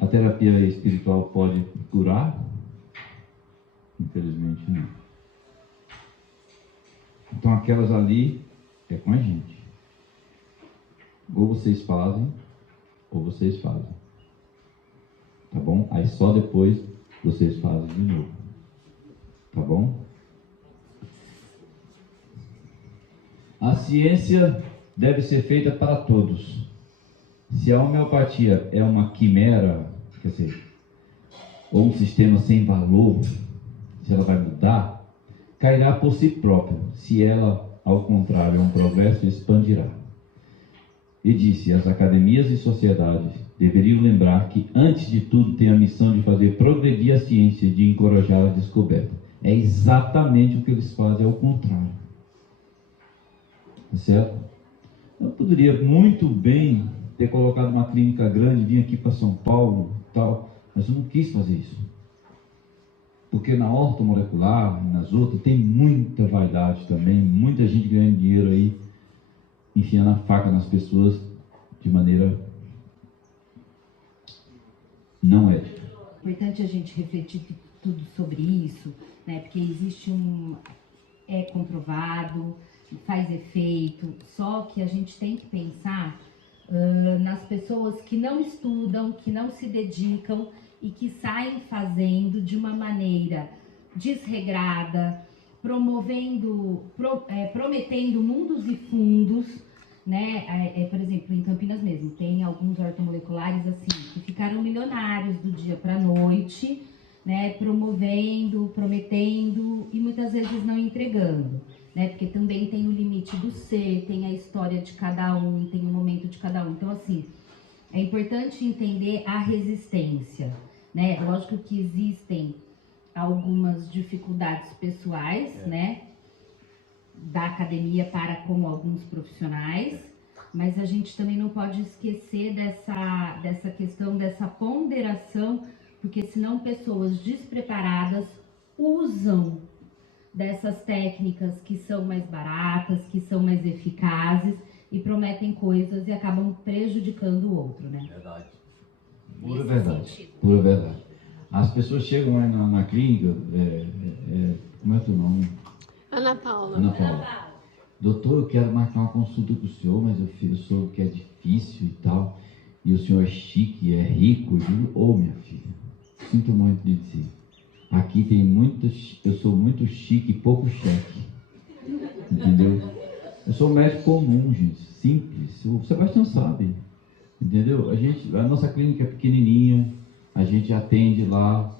a terapia espiritual pode curar? Infelizmente não. Então aquelas ali é com a gente. Ou vocês fazem, ou vocês fazem. Tá bom? Aí só depois vocês fazem de novo. Tá bom? A ciência deve ser feita para todos. Se a homeopatia é uma quimera, quer dizer, ou um sistema sem valor, se ela vai mudar, cairá por si própria. Se ela, ao contrário, é um progresso, expandirá. E disse, as academias e sociedades deveriam lembrar que, antes de tudo, tem a missão de fazer progredir a ciência e de encorajar a descoberta. É exatamente o que eles fazem, é o contrário. Tá certo? Eu poderia muito bem ter colocado uma clínica grande, vir aqui para São Paulo e tal, mas eu não quis fazer isso. Porque na ortomolecular, nas outras, tem muita vaidade também, muita gente ganhando dinheiro aí, enfiando a faca nas pessoas de maneira não ética. É importante a gente refletir tudo sobre isso, né? Porque existe é comprovado, faz efeito, só que a gente tem que pensar nas pessoas que não estudam, que não se dedicam e que saem fazendo de uma maneira desregrada, prometendo mundos e fundos, né? Por exemplo, em Campinas mesmo, tem alguns ortomoleculares assim, que ficaram milionários do dia para a noite, né? Prometendo e muitas vezes não entregando, né? Porque também tem o limite do ser, tem a história de cada um, tem o momento de cada um. Então, assim, é importante entender a resistência, né? Lógico que existem algumas dificuldades pessoais, né? da academia para com alguns profissionais, mas a gente também não pode esquecer dessa questão, dessa ponderação, porque senão pessoas despreparadas usam dessas técnicas que são mais baratas, que são mais eficazes e prometem coisas e acabam prejudicando o outro, né? Verdade. Pura verdade. Pura verdade. As pessoas chegam aí na clínica, como é teu nome? Ana Paula. Ana Paula. Doutor, eu quero marcar uma consulta com o senhor, mas eu soube que é difícil e tal. E o senhor é chique, é rico. Eu digo, minha filha, sinto muito de dizer. Aqui tem eu sou muito chique e pouco cheque. Entendeu? Eu sou um médico comum, gente, simples. O Sebastião sabe. Entendeu? A nossa clínica é pequenininha, a gente atende lá.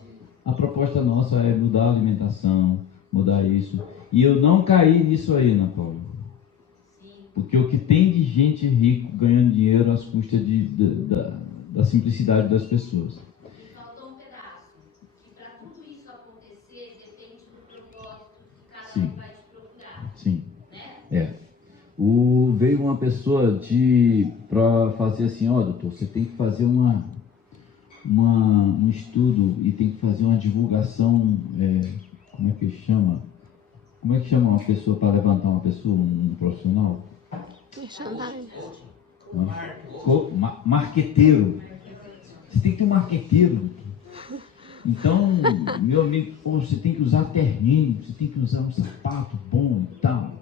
A proposta nossa é mudar a alimentação, mudar isso. E eu não caí nisso aí, Ana Paula. Porque o que tem de gente rica ganhando dinheiro às custas da simplicidade das pessoas. Faltou um pedaço. E para tudo isso acontecer, depende do propósito que cada Sim. um vai te procurar. Sim. Né? Veio uma pessoa para fazer assim, doutor, você tem que fazer um estudo e tem que fazer uma divulgação, como é que chama? Como é que chama uma pessoa para levantar uma pessoa, um profissional? Merchandising. Marqueteiro. Você tem que ter um marqueteiro. Então, meu amigo, você tem que usar terninho, você tem que usar um sapato bom e tal.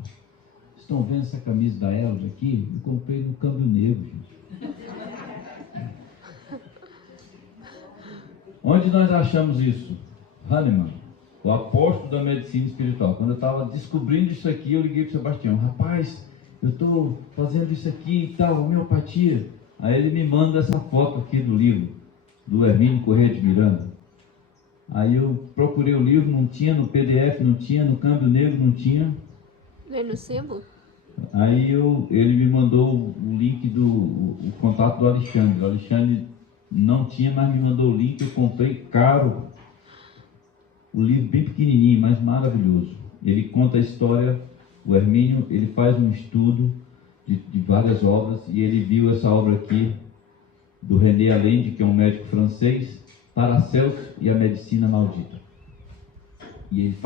Vocês estão vendo essa camisa da Elza aqui? Eu comprei no Câmbio Negro, gente. Onde nós achamos isso? Hahnemann, o apóstolo da medicina espiritual. Quando eu estava descobrindo isso aqui, eu liguei para o Sebastião. Rapaz, eu estou fazendo isso aqui e tal, homeopatia. Aí ele me manda essa foto aqui do livro, do Hermínio Corrêa de Miranda. Aí eu procurei o livro, não tinha, no PDF não tinha, no Câmbio Negro não tinha. Nem no sebo? Aí ele me mandou o link o contato do Alexandre. O Alexandre não tinha, mas me mandou o link, eu comprei caro. O livro bem pequenininho, mas maravilhoso. Ele conta a história, o Hermínio, ele faz um estudo de várias obras, e ele viu essa obra aqui, do René Allende, que é um médico francês, Paracelso e a Medicina Maldita. E ele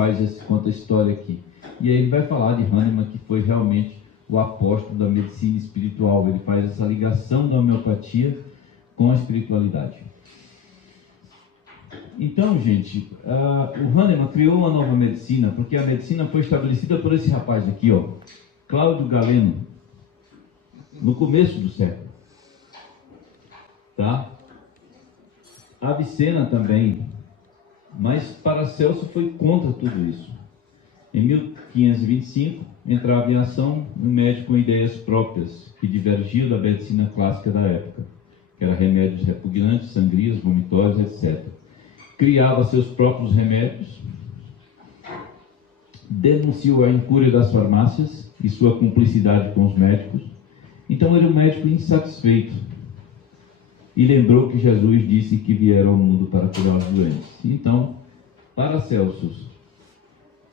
conta a história aqui. E aí ele vai falar de Hahnemann, que foi realmente o apóstolo da medicina espiritual. Ele faz essa ligação da homeopatia com a espiritualidade. Então, gente, o Hahnemann criou uma nova medicina, porque a medicina foi estabelecida por esse rapaz aqui, Cláudio Galeno, no começo do século. Tá? Avicena também, mas Paracelso foi contra tudo isso. Em 1525, entrava em ação um médico com ideias próprias, que divergiam da medicina clássica da época, que era remédios repugnantes, sangrias, vomitórios, etc. Criava seus próprios remédios, denunciou a incúria das farmácias e sua cumplicidade com os médicos. Então era um médico insatisfeito e lembrou que Jesus disse que vieram ao mundo para curar os doentes. Então, Paracelsus,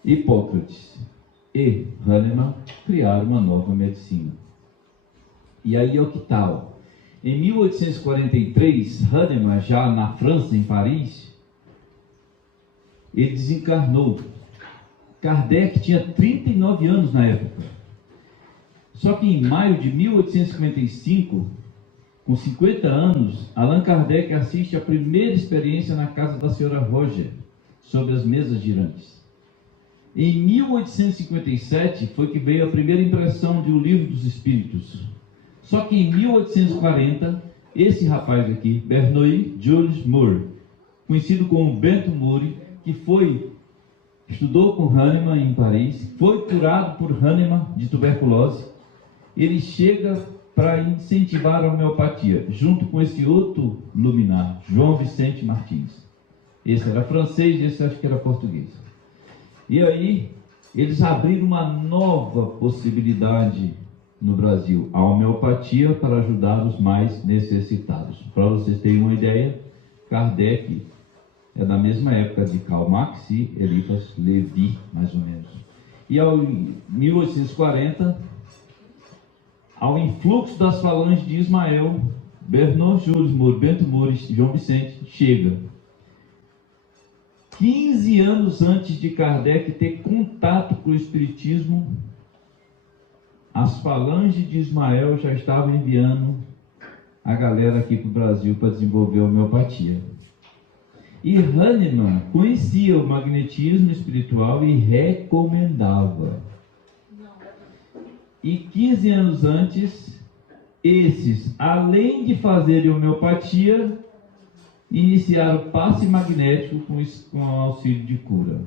Hipócrates e Hahnemann criaram uma nova medicina. E aí é o que tal? Em 1843, Hahnemann, já na França, em Paris, ele desencarnou. Kardec tinha 39 anos na época. Só que em maio de 1855, com 50 anos, Allan Kardec assiste à primeira experiência na casa da senhora Roger, sobre as mesas girantes. Em 1857 foi que veio a primeira impressão de O Livro dos Espíritos. Só que em 1840, esse rapaz aqui, Bernouilli Jules Moore, conhecido como Bento Moore, que estudou com Hahnemann em Paris, foi curado por Hahnemann de tuberculose, ele chega para incentivar a homeopatia, junto com esse outro luminar, João Vicente Martins. Esse era francês, esse acho que era português. E aí, eles abriram uma nova possibilidade no Brasil, a homeopatia para ajudar os mais necessitados. Para vocês terem uma ideia, Kardec é da mesma época de Karl Marx e Eliphas Levi, mais ou menos. E em 1840, ao influxo das falanges de Ismael, Bernard Jules Moura, Bento Moura e João Vicente chega. 15 anos antes de Kardec ter contato com o Espiritismo, as falanges de Ismael já estavam enviando a galera aqui para o Brasil para desenvolver a homeopatia. E Hahnemann conhecia o magnetismo espiritual e recomendava. E 15 anos antes, esses, além de fazerem homeopatia, iniciaram passe magnético com auxílio de cura.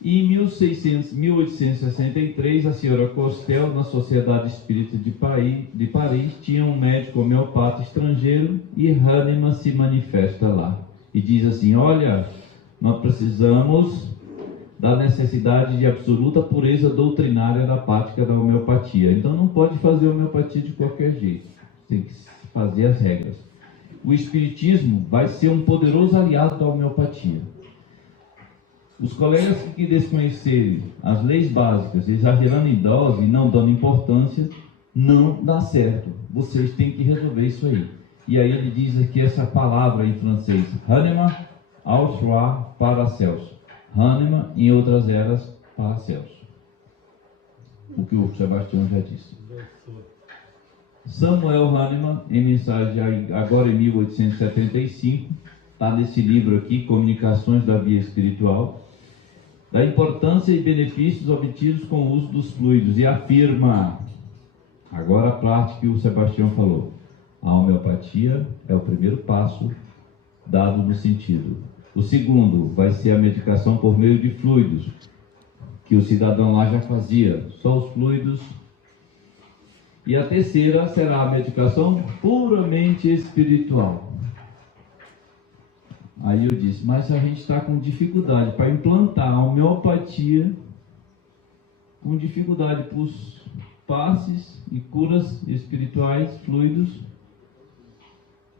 E em 1863, a senhora Costel, na Sociedade Espírita de Paris, tinha um médico homeopata estrangeiro e Hahnemann se manifesta lá. E diz assim: olha, nós precisamos da necessidade de absoluta pureza doutrinária da prática da homeopatia. Então não pode fazer homeopatia de qualquer jeito. Tem que fazer as regras. O Espiritismo vai ser um poderoso aliado da homeopatia. Os colegas que desconhecerem as leis básicas, exagerando em dose e não dando importância, não dá certo. Vocês têm que resolver isso aí. E aí ele diz aqui essa palavra em francês: Hahnemann, Austrois, Paracelso. Hahnemann, em outras eras, Paracelso. O que o Sebastião já disse. Samuel Hahnemann, em mensagem agora em 1875, está nesse livro aqui, Comunicações da Via Espiritual, da importância e benefícios obtidos com o uso dos fluidos, e afirma, agora a prática que o Sebastião falou: a homeopatia é o primeiro passo dado no sentido. O segundo vai ser a medicação por meio de fluidos, que o cidadão lá já fazia, só os fluidos. E a terceira será a medicação puramente espiritual. Aí eu disse: mas a gente está com dificuldade para implantar a homeopatia, com dificuldade para os passes e curas espirituais, fluidos.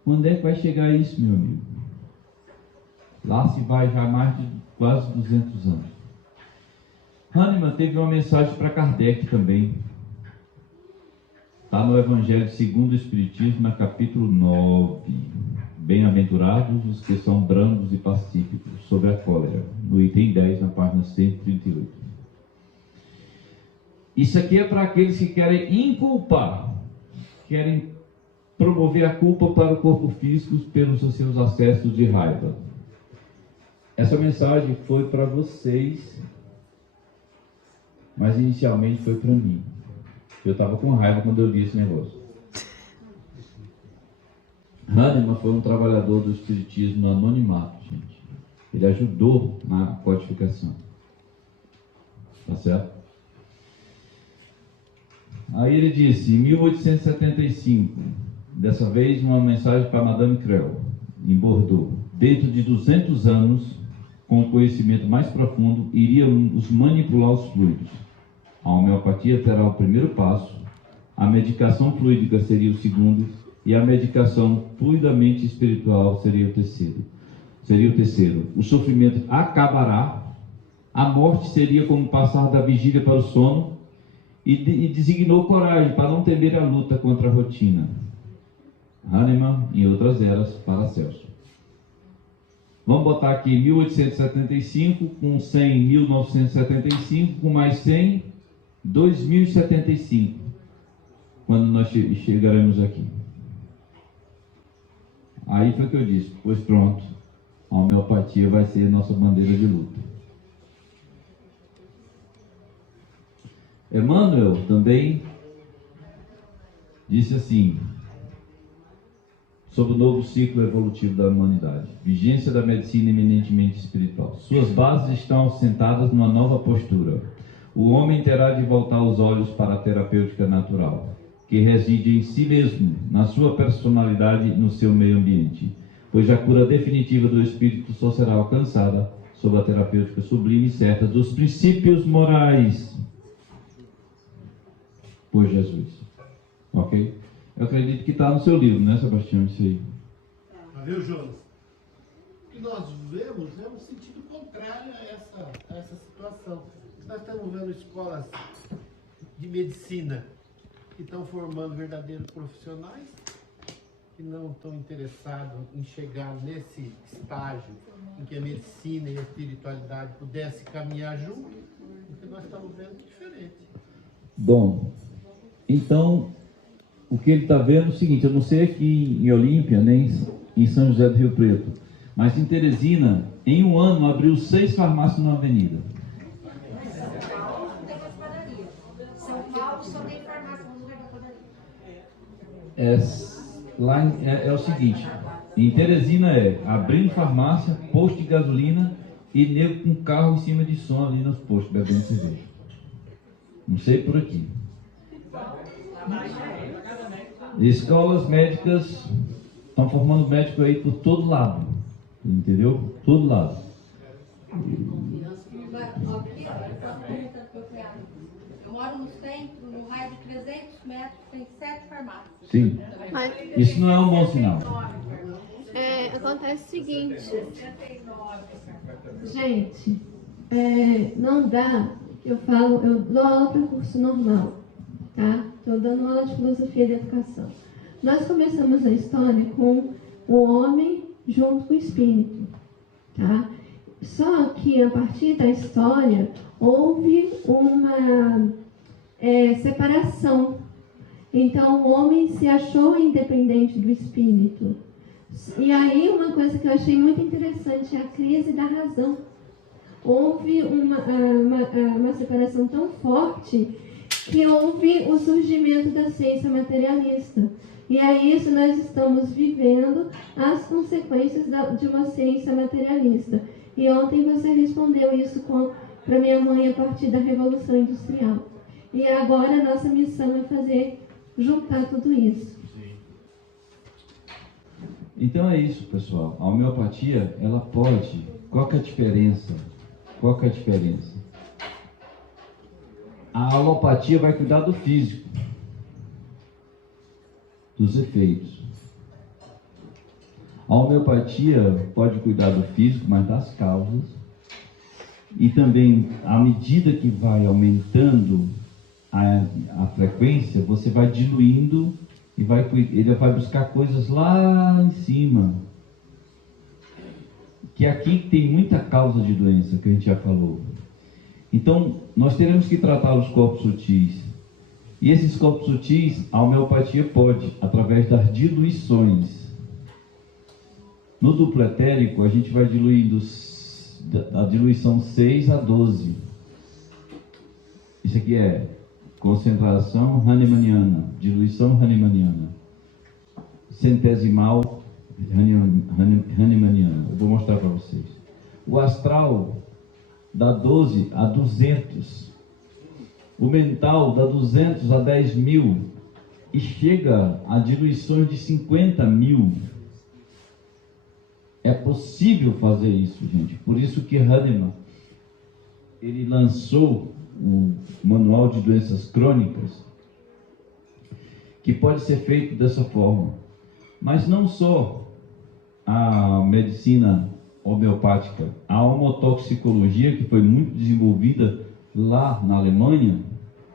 Quando é que vai chegar isso, meu amigo? Lá se vai já mais de quase 200 anos. Hahnemann teve uma mensagem para Kardec também. Está no Evangelho segundo o Espiritismo, no capítulo 9. Bem-aventurados os que são brandos e pacíficos, sobre a cólera, no item 10, na página 138. Isso aqui é para aqueles que querem inculpar, querem promover a culpa para o corpo físico pelos seus acessos de raiva. Essa mensagem foi para vocês, mas inicialmente foi para mim. Eu estava com raiva quando eu li esse negócio. Hahnemann foi um trabalhador do Espiritismo no anonimato, gente. Ele ajudou na codificação. Tá certo? Aí ele disse, em 1875, dessa vez uma mensagem para Madame Creel, em Bordeaux: dentro de 200 anos, com conhecimento mais profundo, iríamos manipular os fluidos. A homeopatia terá o primeiro passo, a medicação fluídica seria o segundo, e a medicação fluidamente espiritual seria o terceiro. O sofrimento acabará, a morte seria como passar da vigília para o sono, e designou coragem para não temer a luta contra a rotina. Hahnemann, em outras eras, Paracelso. Vamos botar aqui 1875, com 100, 1975, com mais 100, 2075, quando nós chegaremos aqui. Aí foi que eu disse: pois pronto, a homeopatia vai ser nossa bandeira de luta. Emmanuel também disse assim, sobre o novo ciclo evolutivo da humanidade: vigência da medicina eminentemente espiritual. Suas bases estão assentadas numa nova postura. O homem terá de voltar os olhos para a terapêutica natural, que reside em si mesmo, na sua personalidade e no seu meio ambiente, pois a cura definitiva do espírito só será alcançada sob a terapêutica sublime e certa dos princípios morais por Jesus. Ok? Eu acredito que está no seu livro, né, Sebastião? Isso aí. Viu, Jonas? O que nós vemos é um sentido contrário a essa situação. Nós estamos vendo escolas de medicina que estão formando verdadeiros profissionais, que não estão interessados em chegar nesse estágio em que a medicina e a espiritualidade pudessem caminhar junto, porque nós estamos vendo diferente. Bom, então, o que ele está vendo é o seguinte, eu não sei aqui em Olímpia, nem em São José do Rio Preto, mas em Teresina, em um ano, abriu 6 farmácias na avenida. São Paulo só tem farmácia no lugar da padaria. É o seguinte, em Teresina abrindo farmácia, posto de gasolina e nego com carro em cima de som ali nos postos, bebendo cerveja. Não sei por aqui. Escolas médicas estão formando médicos aí por todo lado, entendeu? Todo lado. Eu moro no centro, no raio de 300 metros, tem 7 farmácias. Sim. Mas, Isso não é um bom sinal. acontece o seguinte, Gente, não dá, eu dou aula para curso normal, tá? Estou dando aula de filosofia da educação. Nós começamos a história com o homem junto com o espírito, tá? Só que a partir da história houve uma separação. Então o homem se achou independente do espírito. E aí uma coisa que eu achei muito interessante é a crise da razão. Houve uma separação tão forte que houve o surgimento da ciência materialista. E é isso nós estamos vivendo as consequências de uma ciência materialista. E ontem você respondeu isso para minha mãe a partir da Revolução Industrial. E agora a nossa missão é juntar tudo isso. Então é isso, pessoal. A homeopatia, ela pode... Qual que é a diferença? Qual que é a diferença? A alopatia vai cuidar do físico, dos efeitos. A homeopatia pode cuidar do físico, mas das causas. E também, à medida que vai aumentando a frequência, você vai diluindo e ele vai buscar coisas lá em cima. Que aqui tem muita causa de doença, que a gente já falou. Então, nós teremos que tratar os corpos sutis. E esses corpos sutis, a homeopatia pode, através das diluições. No duplo etérico, a gente vai diluindo da diluição 6 a 12. Isso aqui é concentração hahnemaniana, diluição hahnemaniana. Centesimal hahnemaniana. Eu vou mostrar para vocês. O astral dá 12 a 200. O mental dá 200 a 10 mil. E chega a diluições de 50 mil. É possível fazer isso, gente. Por isso que Hahnemann, ele lançou o Manual de Doenças Crônicas, que pode ser feito dessa forma. Mas não só a medicina homeopática, a homotoxicologia, que foi muito desenvolvida lá na Alemanha,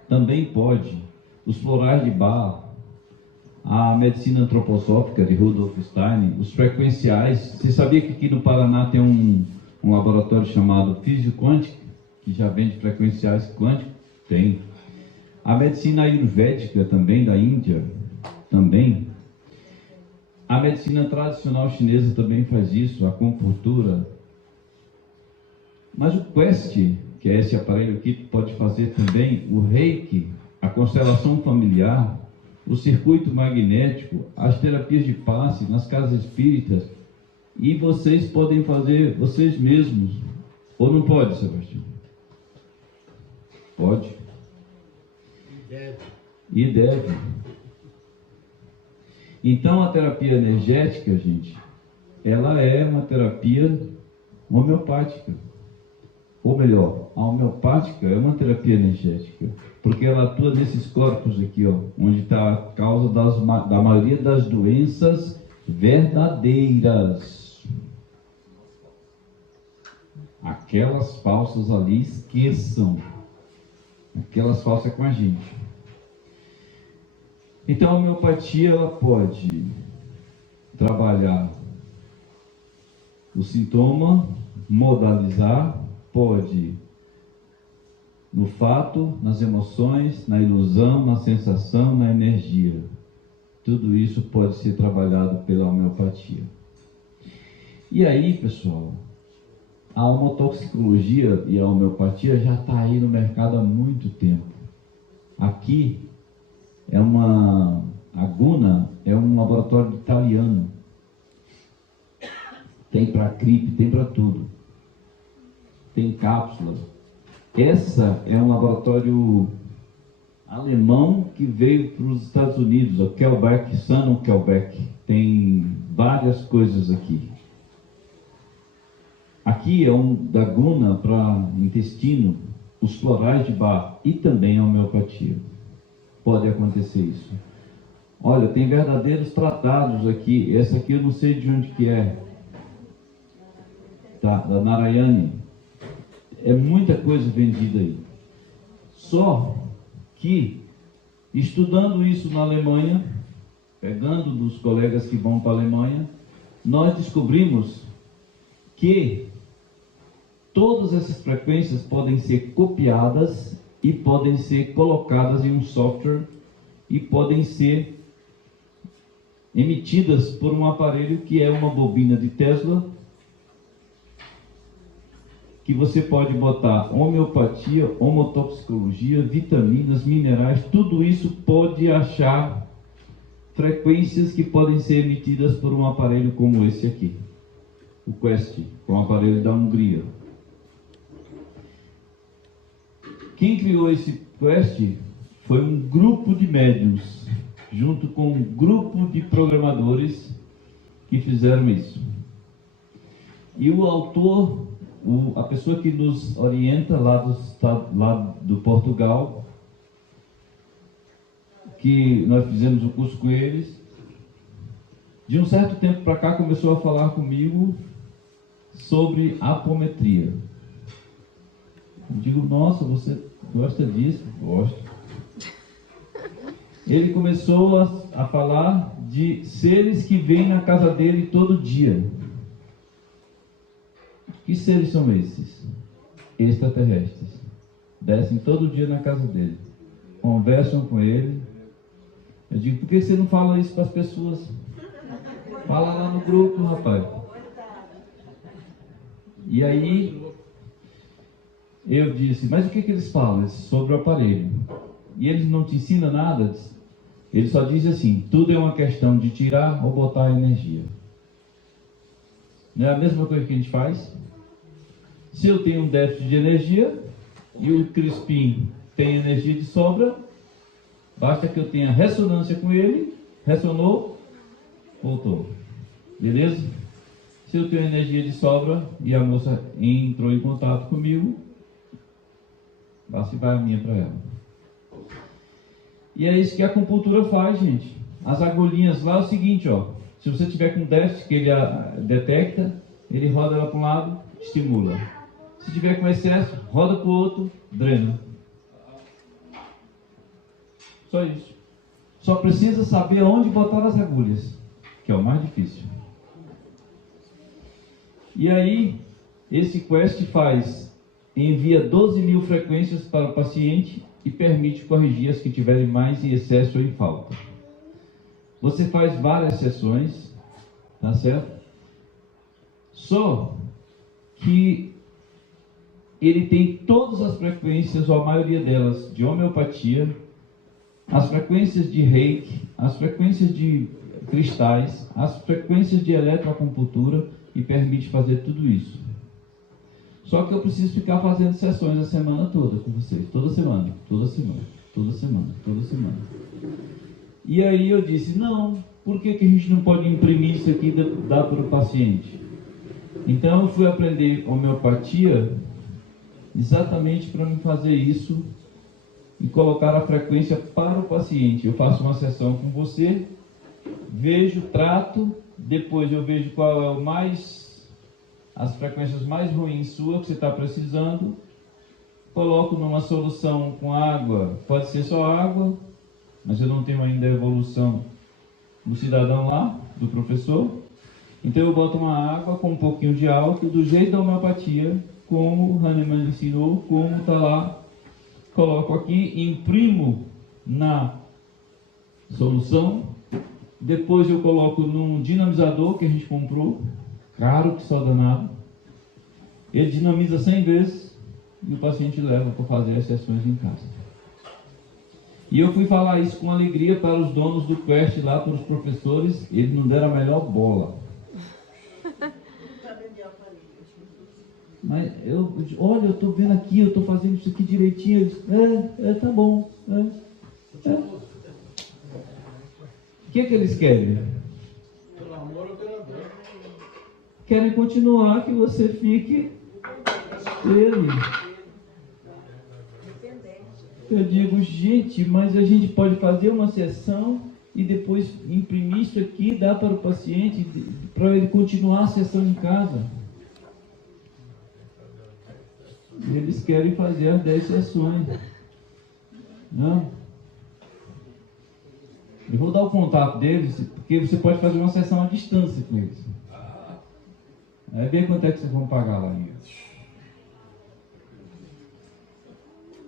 também pode. Os florais de Bach, a medicina antroposófica de Rudolf Steiner, os frequenciais. Você sabia que aqui no Paraná tem um laboratório chamado Físico-Quântica, que já vende frequenciais quânticos? Tem. A medicina ayurvédica também, da Índia, também. A medicina tradicional chinesa também faz isso, a acupuntura. Mas o Quest, que é esse aparelho aqui, pode fazer também o Reiki, a constelação familiar, o circuito magnético, as terapias de passe nas casas espíritas. E vocês podem fazer vocês mesmos. Ou não pode, Sebastião? Pode. E deve. Então a terapia energética, gente, ela é uma terapia homeopática. Ou melhor, a homeopática é uma terapia energética, porque ela atua nesses corpos aqui, ó, onde está a causa da maioria das doenças verdadeiras. Aquelas falsas ali, esqueçam. Aquelas falsas com a gente. Então a homeopatia ela pode trabalhar o sintoma, modalizar, pode no fato, nas emoções, na ilusão, na sensação, na energia. Tudo isso pode ser trabalhado pela homeopatia. E aí, pessoal, a homotoxicologia e a homeopatia já está aí no mercado há muito tempo. Aqui a Guna é um laboratório italiano. Tem para gripe, tem para tudo. Tem cápsula. Essa é um laboratório alemão que veio para os Estados Unidos, o Quebec, Shannon Quebec. Tem várias coisas aqui. Aqui é da Guna para intestino, os florais de Bach e também a homeopatia. Pode acontecer isso. Olha, tem verdadeiros tratados aqui. Essa aqui eu não sei de onde que é. Tá, da Narayani. É muita coisa vendida aí. Só que, estudando isso na Alemanha, pegando dos colegas que vão para a Alemanha, nós descobrimos que todas essas frequências podem ser copiadas e podem ser colocadas em um software e podem ser emitidas por um aparelho que é uma bobina de Tesla, que você pode botar homeopatia, homotoxicologia, vitaminas, minerais, tudo isso pode achar frequências que podem ser emitidas por um aparelho como esse aqui, o Quest, que é um aparelho da Hungria. Quem criou esse Quest foi um grupo de médiums, junto com um grupo de programadores que fizeram isso. E o autor, a pessoa que nos orienta lá do Portugal, que nós fizemos o curso com eles, de um certo tempo para cá começou a falar comigo sobre apometria. Eu digo, nossa, você gosta disso? Gosto. Ele começou a falar de seres que vêm na casa dele todo dia. Que seres são esses? Extraterrestres. Descem todo dia na casa dele. Conversam com ele. Eu digo, por que você não fala isso para as pessoas? Fala lá no grupo, rapaz. E aí, eu disse, mas o que eles falam sobre o aparelho? E eles não te ensinam nada? Ele só diz assim, tudo é uma questão de tirar ou botar energia. Não é a mesma coisa que a gente faz? Se eu tenho um déficit de energia e o Crispim tem energia de sobra, basta que eu tenha ressonância com ele, ressonou, voltou. Beleza? Se eu tenho energia de sobra e a moça entrou em contato comigo, basta e vai a minha para ela. E é isso que a acupuntura faz, gente. As agulhinhas lá é o seguinte, ó. Se você tiver com déficit que ele detecta, ele roda ela para um lado, estimula. Se tiver com excesso, roda para o outro, drena. Só isso. Só precisa saber onde botar as agulhas, que é o mais difícil. E aí, esse Quest envia 12.000 frequências para o paciente e permite corrigir as que tiverem mais em excesso ou em falta. Você faz várias sessões, tá certo? Só que ele tem todas as frequências, ou a maioria delas, de homeopatia, as frequências de reiki, as frequências de cristais, as frequências de eletroacupuntura e permite fazer tudo isso. Só que eu preciso ficar fazendo sessões a semana toda com vocês, toda semana. E aí eu disse, não, por que a gente não pode imprimir isso aqui e dar para o paciente? Então eu fui aprender homeopatia exatamente para me fazer isso e colocar a frequência para o paciente. Eu faço uma sessão com você, vejo, trato, depois eu vejo qual é as frequências mais ruins sua que você está precisando, coloco numa solução com água, pode ser só água, mas eu não tenho ainda a evolução do cidadão lá, do professor. Então eu boto uma água com um pouquinho de álcool, do jeito da homeopatia, como o Hahnemann ensinou, como está lá. Coloco aqui, imprimo na solução, depois eu coloco num dinamizador que a gente comprou, caro que só danado. Ele dinamiza 100 vezes e o paciente leva para fazer as sessões em casa. E eu fui falar isso com alegria para os donos do Quest lá, para os professores, eles não deram a melhor bola. Mas olha, eu estou vendo aqui, eu estou fazendo isso aqui direitinho. Eles, tá bom. O que eles querem? Pelo amor ou pela dor? Querem continuar que você fique ele. Eu digo, gente, mas a gente pode fazer uma sessão e depois imprimir isso aqui, dar para o paciente, para ele continuar a sessão em casa. Eles querem fazer as 10 sessões. Não? Eu vou dar o contato deles, porque você pode fazer uma sessão à distância com eles. Aí vê quanto é que vocês vão pagar lá.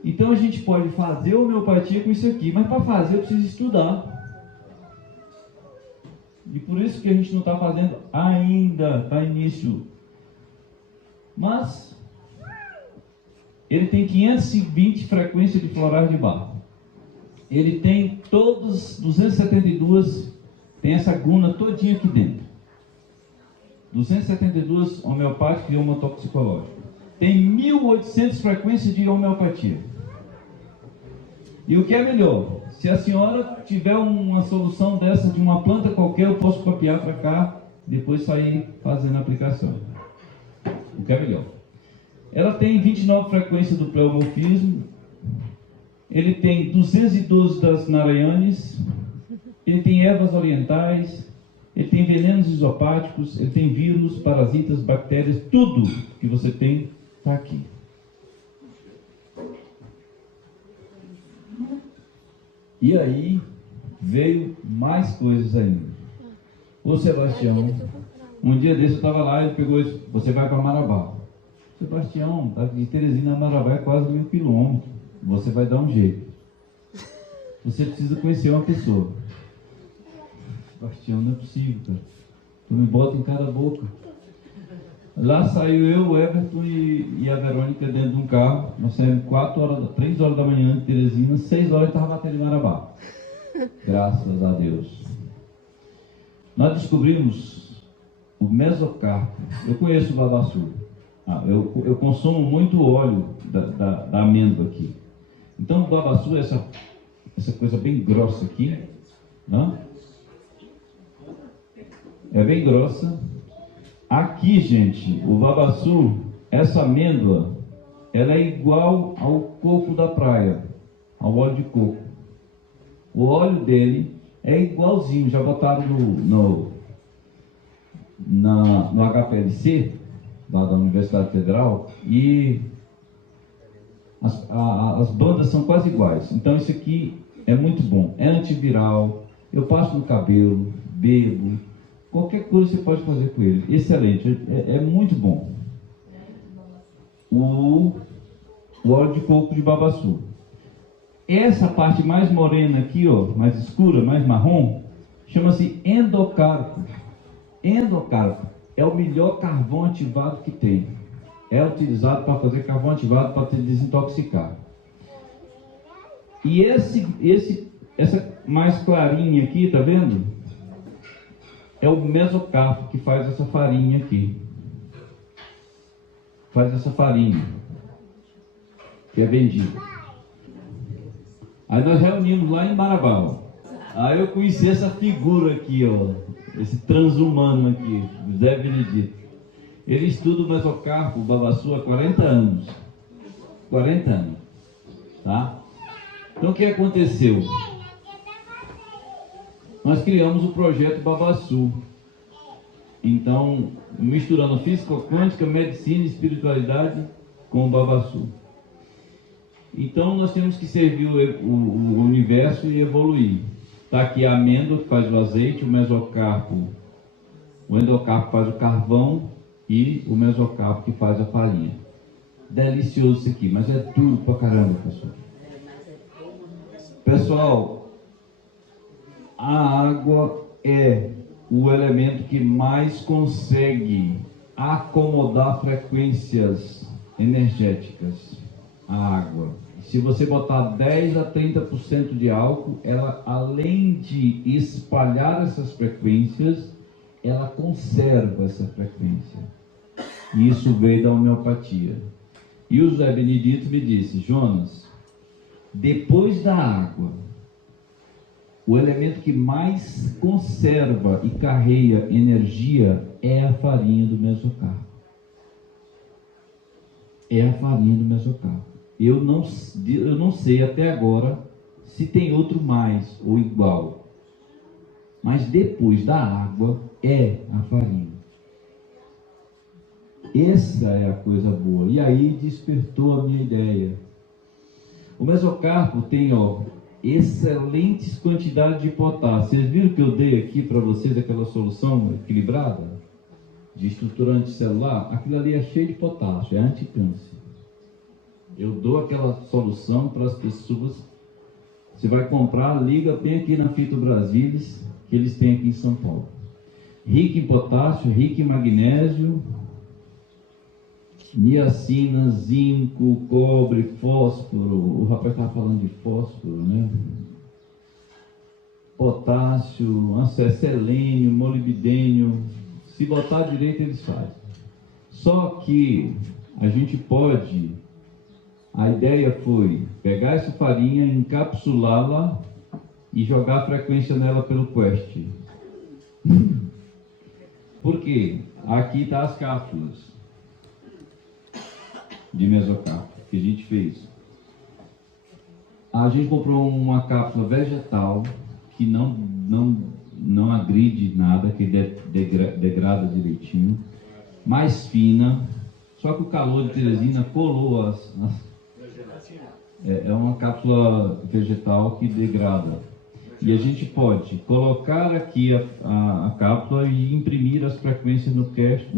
Então a gente pode fazer homeopatia com isso aqui, mas para fazer eu preciso estudar. E por isso que a gente não está fazendo ainda, está início. Mas ele tem 520 frequências de florais de barro. Ele tem todos 272, tem essa guna todinha aqui dentro. 272 homeopáticas e homotoxicológicas. Tem 1.800 frequências de homeopatia. E o que é melhor? Se a senhora tiver uma solução dessa de uma planta qualquer, eu posso copiar para cá, depois sair fazendo a aplicação. O que é melhor? Ela tem 29 frequências do pleomorfismo. Ele tem 212 das Narayanis. Ele tem ervas orientais. Ele tem venenos isopáticos. Ele tem vírus, parasitas, bactérias. Tudo que você tem está aqui. E aí veio mais coisas ainda. Ô Sebastião, um dia desse eu estava lá e ele pegou isso. Você vai para Marabá. Sebastião, de Teresina a Marabá é quase 1.000 quilômetros. Você vai dar um jeito. Você precisa conhecer uma pessoa. Sebastião, não é possível, cara. Tu me bota em cada boca. Lá saiu eu, o Everton e a Verônica dentro de um carro. Nós saímos 3 horas da manhã de Teresina, 6 horas estava batendo em Marabá. Graças a Deus. Nós descobrimos o mesocarpo. Eu conheço o babaçu. Eu consumo muito óleo da amêndoa aqui. Então o babaçu é essa coisa bem grossa aqui, não? É bem grossa. Aqui, gente, o babaçu, essa amêndoa, ela é igual ao coco da praia, ao óleo de coco. O óleo dele é igualzinho, já botaram no HPLC, lá da Universidade Federal, e as bandas são quase iguais. Então isso aqui é muito bom, é antiviral, eu passo no cabelo, bebo, qualquer coisa você pode fazer com ele, excelente, é muito bom. O óleo de coco de babaçu. Essa parte mais morena aqui, ó, mais escura, mais marrom, chama-se endocarpo. Endocarpo é o melhor carvão ativado que tem. É utilizado para fazer carvão ativado para desintoxicar. E essa mais clarinha aqui, tá vendo? É o mesocarpo que faz essa farinha aqui. Faz essa farinha que é vendida. Aí nós reunimos lá em Marabá. Aí eu conheci essa figura aqui, ó, esse transhumano aqui, José Benedito. Ele estuda o mesocarpo, o babaçu, há 40 anos. 40 anos. Tá? Então o que aconteceu? Nós criamos o projeto Babaçu. Então, misturando física quântica, medicina e espiritualidade com o babaçu. Então nós temos que servir o universo e evoluir. Está aqui a amêndoa que faz o azeite, o mesocarpo. O endocarpo faz o carvão e o mesocarpo que faz a farinha. Delicioso isso aqui, mas é duro pra caramba, pessoal. Pessoal, a água é o elemento que mais consegue acomodar frequências energéticas. A água. Se você botar 10 a 30% de álcool, ela, além de espalhar essas frequências, ela conserva essa frequência. E isso veio da homeopatia. E o Zé Benedito me disse: Jonas, depois da água, o elemento que mais conserva e carrega energia é a farinha do mesocarpo. É a farinha do mesocarpo. Eu não sei até agora se tem outro mais ou igual. Mas depois da água é a farinha. Essa é a coisa boa. E aí despertou a minha ideia. O mesocarpo tem, excelentes quantidades de potássio. Vocês viram que eu dei aqui para vocês aquela solução equilibrada de estruturante celular? Aquilo ali é cheio de potássio, é anticâncer. Eu dou aquela solução para as pessoas. Você vai comprar, liga bem aqui na Fito Brasilis, que eles têm aqui em São Paulo. Rico em potássio, rico em magnésio, niacina, zinco, cobre, fósforo. O rapaz estava falando de fósforo, né? Potássio, selênio, molibdênio. Se botar direito, eles fazem. Só que a gente pode... A ideia foi pegar essa farinha, encapsulá-la e jogar a frequência nela pelo Quest. Por quê? Aqui está as cápsulas de mesocarpo que a gente fez. A gente comprou uma cápsula vegetal que não agride nada, que degrada direitinho, mais fina, só que o calor de Teresina colou é uma cápsula vegetal que degrada. E a gente pode colocar aqui a cápsula e imprimir as frequências no Quest.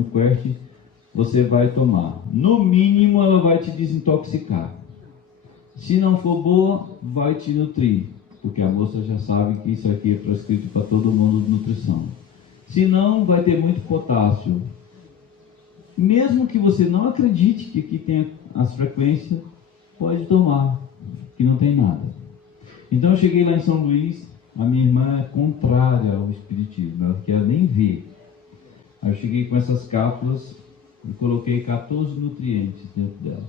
Você vai tomar. No mínimo, ela vai te desintoxicar. Se não for boa, vai te nutrir. Porque a moça já sabe que isso aqui é prescrito para todo mundo de nutrição. Se não, vai ter muito potássio. Mesmo que você não acredite que aqui tem as frequências, pode tomar, que não tem nada. Então eu cheguei lá em São Luís, a minha irmã é contrária ao espiritismo, ela quer nem ver. Aí eu cheguei com essas cápsulas e coloquei 14 nutrientes dentro dela.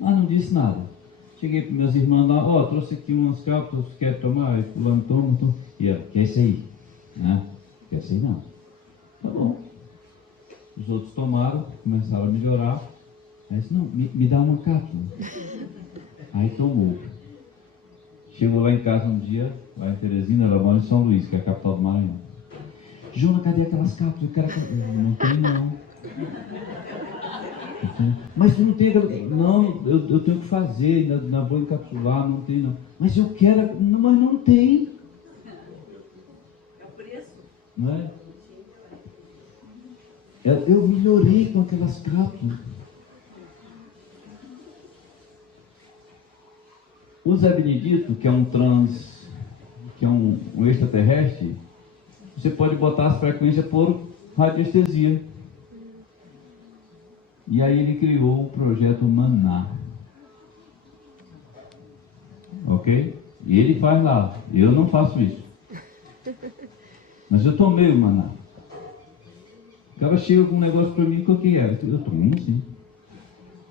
Não disse nada. Cheguei para meus irmãos lá, trouxe aqui umas cápsulas, quer tomar? Aí fulano toma. E ela, quer esse aí? Quer esse aí não. Tá bom. Os outros tomaram, começaram a melhorar. Aí disse, não, me dá uma cápsula. Aí tomou. Chegou lá em casa um dia, lá em Teresina, ela mora em São Luís, que é a capital do Maranhão. Jona, cadê aquelas cápsulas? Não tem não. Mas tu não tem aquela... Não, eu tenho que fazer, ainda vou encapsular, não tem não. Mas eu quero... Não, mas não tem. É o preço. Não é? Eu melhorei com aquelas cápsulas. O Zé Benedito, que é um extraterrestre, você pode botar as frequências por radiestesia. E aí ele criou o projeto Maná. Ok? E ele faz lá. Eu não faço isso. Mas eu tomei o Maná. O cara chega com um negócio para mim, qual que é? Eu tomo sim.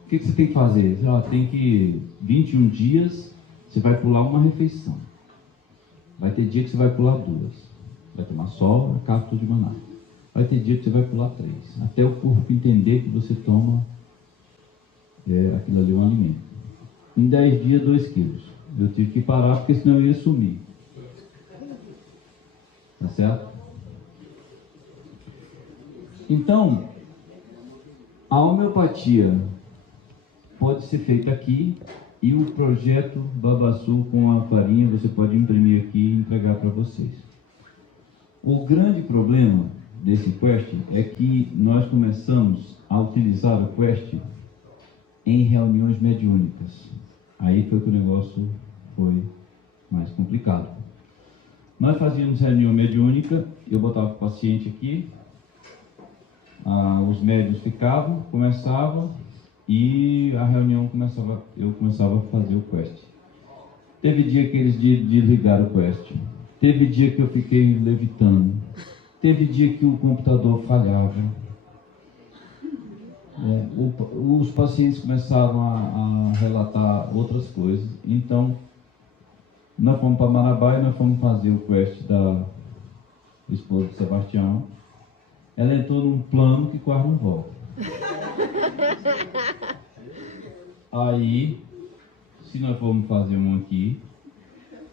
O que você tem que fazer? Tem que 21 dias... Você vai pular uma refeição. Vai ter dia que você vai pular 2. Vai tomar só a cápsula de maná. Vai ter dia que você vai pular 3. Até o corpo entender que você toma aquilo ali, um alimento. Em 10 dias, 2 quilos. Eu tive que parar porque senão eu ia sumir. Tá certo? Então, a homeopatia pode ser feita aqui e o projeto Babaçu com a farinha, você pode imprimir aqui e entregar para vocês. O grande problema desse Quest é que nós começamos a utilizar o Quest em reuniões mediúnicas. Aí foi que o negócio foi mais complicado. Nós fazíamos reunião mediúnica, eu botava o paciente aqui, os médiuns ficavam, começavam e a reunião eu começava a fazer o Quest. Teve dia que eles desligaram o Quest, teve dia que eu fiquei levitando, teve dia que o computador falhava. Os pacientes começaram a relatar outras coisas. Então, nós fomos para Marabá e nós fomos fazer o Quest da esposa de Sebastião. Ela entrou num plano que quase não volta. Aí, se nós formos fazer um aqui,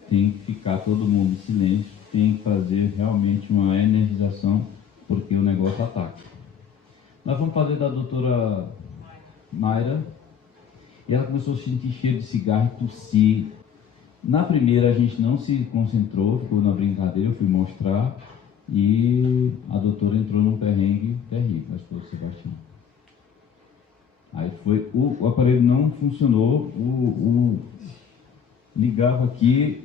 tem que ficar todo mundo em silêncio, tem que fazer realmente uma energização, porque o negócio ataca. Nós vamos fazer da doutora Mayra, e ela começou a sentir cheiro de cigarro e tossir. Na primeira a gente não se concentrou, ficou na brincadeira, eu fui mostrar, e a doutora entrou num perrengue terrível, a esposa do Sebastião. Aí foi, o aparelho não funcionou, ligava aqui,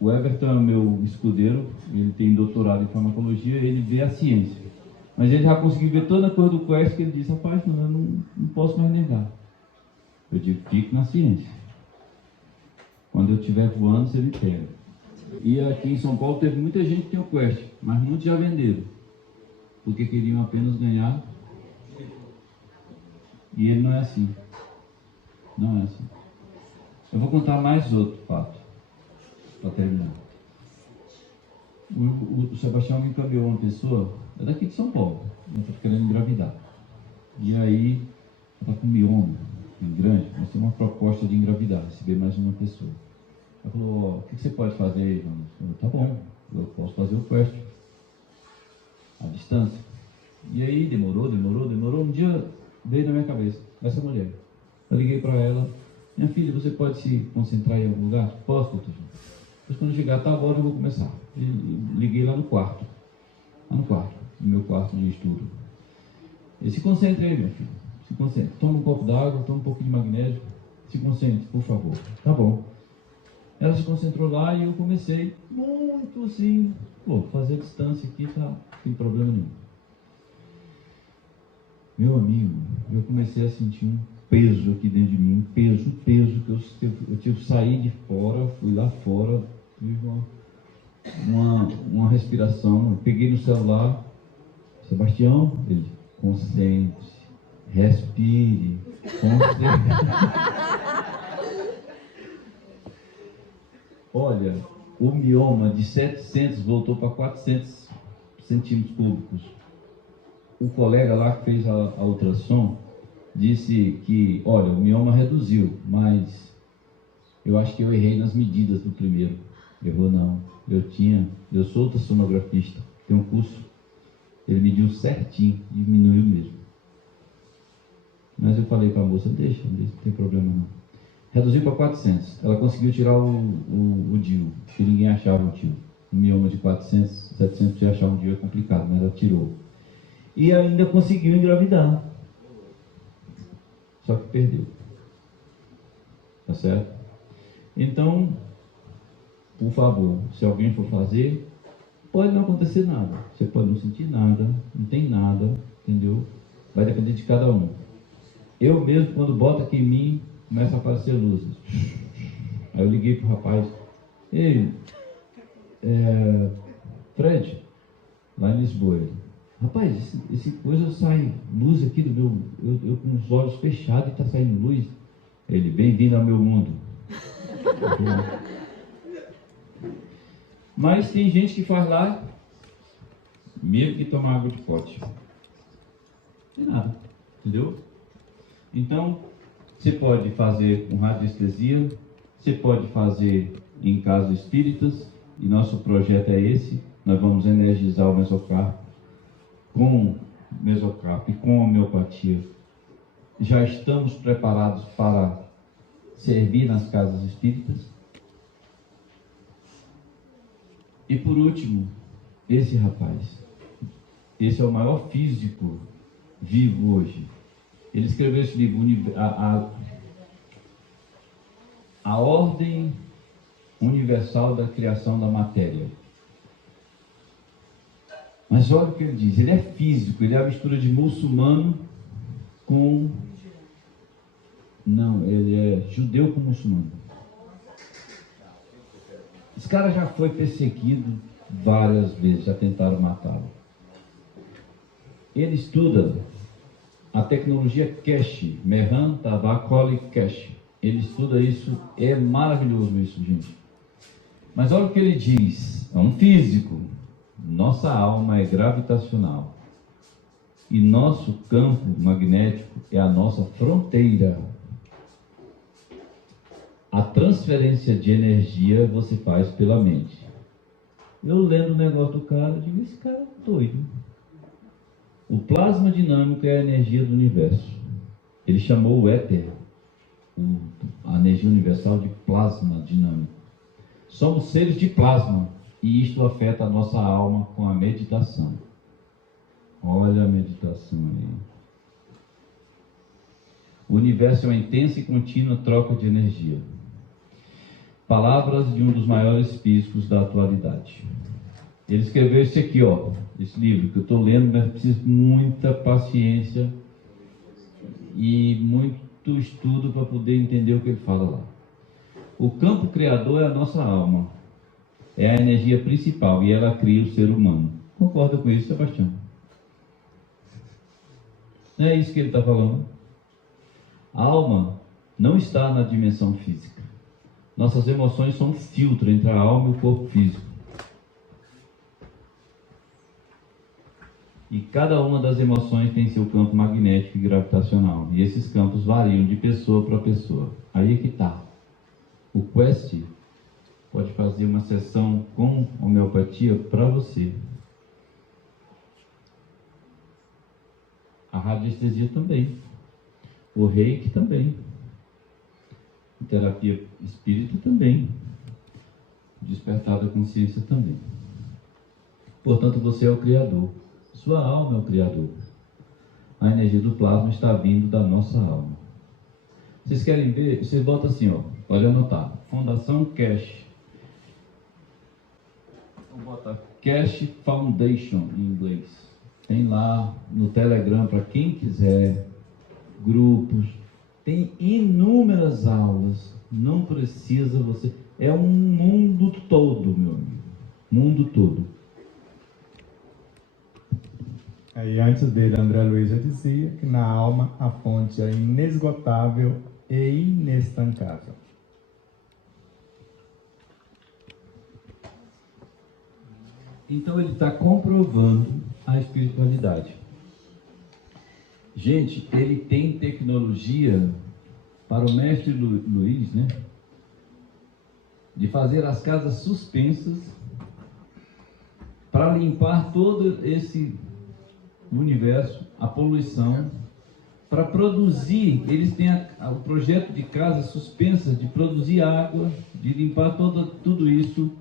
o Everton, meu escudeiro, ele tem doutorado em farmacologia, ele vê a ciência. Mas ele já conseguiu ver toda a coisa do Quest, que ele disse, rapaz, eu não posso mais negar. Eu digo, fique na ciência. Quando eu estiver voando, você me pega. E aqui em São Paulo teve muita gente que tem o Quest, mas muitos já venderam, porque queriam apenas ganhar. E ele não é assim. Não é assim. Eu vou contar mais outro fato, para terminar. O Sebastião me encaminhou uma pessoa, é daqui de São Paulo, ela está querendo engravidar. E aí, ela está com mioma grande, nós temos uma proposta de engravidar, receber mais uma pessoa. Ela falou, o que você pode fazer aí, Jonas? Eu falei, tá bom, eu posso fazer o Quest, à distância. E aí, demorou, um dia veio na minha cabeça, essa mulher. Eu liguei para ela, minha filha, você pode se concentrar em algum lugar? Posso, doutor? Depois quando chegar a tal hora eu vou começar. E liguei lá no quarto, no meu quarto de estudo. E se concentre aí, minha filha, se concentre. Toma um copo d'água, toma um pouquinho de magnésio, se concentre, por favor. Tá bom. Ela se concentrou lá e eu comecei muito assim, fazer a distância aqui, tá, não tem problema nenhum. Meu amigo, eu comecei a sentir um peso aqui dentro de mim, um peso que eu tive que sair de fora, fui lá fora, tive uma respiração, eu peguei no celular, Sebastião, ele, concentre-se, respire, concentre. Olha, o mioma de 700 voltou para 400 centímetros cúbicos. O colega lá que fez a ultrassom disse que, olha, o mioma reduziu, mas eu acho que eu errei nas medidas do primeiro. Errou não. Eu sou ultrassonografista, tenho um curso, ele mediu certinho, diminuiu mesmo. Mas eu falei para a moça, deixa, não tem problema não. Reduziu para 400. Ela conseguiu tirar o DIU, que ninguém achava o DIU. O mioma de 400, 700 de achar um DIU é complicado, mas ela tirou. E ainda conseguiu engravidar. Só que perdeu. Tá certo? Então, por favor, se alguém for fazer, pode não acontecer nada. Você pode não sentir nada, não tem nada, entendeu? Vai depender de cada um. Eu mesmo, quando boto aqui em mim, começa a aparecer luzes. Aí eu liguei pro rapaz, ei, Fred, lá em Lisboa, ele, rapaz, esse coisa sai luz aqui do meu, eu com os olhos fechados e está saindo luz. Ele, bem-vindo ao meu mundo. Mas tem gente que faz lá, mesmo que tomar água de pote. Não tem nada, entendeu? Então, você pode fazer com radiestesia, você pode fazer em casas espíritas, e nosso projeto é esse. Nós vamos energizar o mesocarpo e com homeopatia. Já estamos preparados para servir nas casas espíritas. E por último, esse rapaz, esse é o maior físico vivo hoje. Ele escreveu esse livro, a Ordem Universal da Criação da Matéria. Mas olha o que ele diz, ele é físico, ele é a mistura de muçulmano com... Não, ele é judeu com muçulmano. Esse cara já foi perseguido várias vezes, já tentaram matá-lo. Ele estuda a tecnologia cache, Mehran Tabakoli Cache. Ele estuda isso, é maravilhoso isso, gente. Mas olha o que ele diz, é um físico. Nossa alma é gravitacional e nosso campo magnético é a nossa fronteira. A transferência de energia você faz pela mente. Eu lendo o negócio do cara, eu digo, esse cara é doido. O plasma dinâmico é a energia do universo. Ele chamou o éter, a energia universal, de plasma dinâmico. Somos seres de plasma e isto afeta a nossa alma com a meditação. Olha a meditação aí. O universo é uma intensa e contínua troca de energia. Palavras de um dos maiores físicos da atualidade. Ele escreveu esse aqui, ó, esse livro que eu estou lendo, mas preciso de muita paciência e muito estudo para poder entender o que ele fala lá. O campo criador é a nossa alma, é a energia principal e ela cria o ser humano. Concorda com isso, Sebastião? Não é isso que ele está falando? A alma não está na dimensão física. Nossas emoções são um filtro entre a alma e o corpo físico. E cada uma das emoções tem seu campo magnético e gravitacional. E esses campos variam de pessoa para pessoa. Aí é que está. O Quest pode fazer uma sessão com homeopatia para você. A radiestesia também. O reiki também. A terapia espírita também. Despertar da consciência também. Portanto, você é o Criador. Sua alma é o Criador. A energia do plasma está vindo da nossa alma. Vocês querem ver? Vocês botam assim, ó. Pode anotar. Fundação Cash. Vou botar Cash Foundation em inglês. Tem lá no Telegram para quem quiser. Grupos. Tem inúmeras aulas. Não precisa você. É um mundo todo, meu amigo. Mundo todo. Aí antes dele, André Luiz já dizia que na alma a fonte é inesgotável e inestancável. Então ele está comprovando a espiritualidade. Gente, ele tem tecnologia para o mestre Luiz, né? De fazer as casas suspensas para limpar todo esse universo, a poluição, para produzir. Eles têm o projeto de casas suspensas, de produzir água, de limpar tudo isso,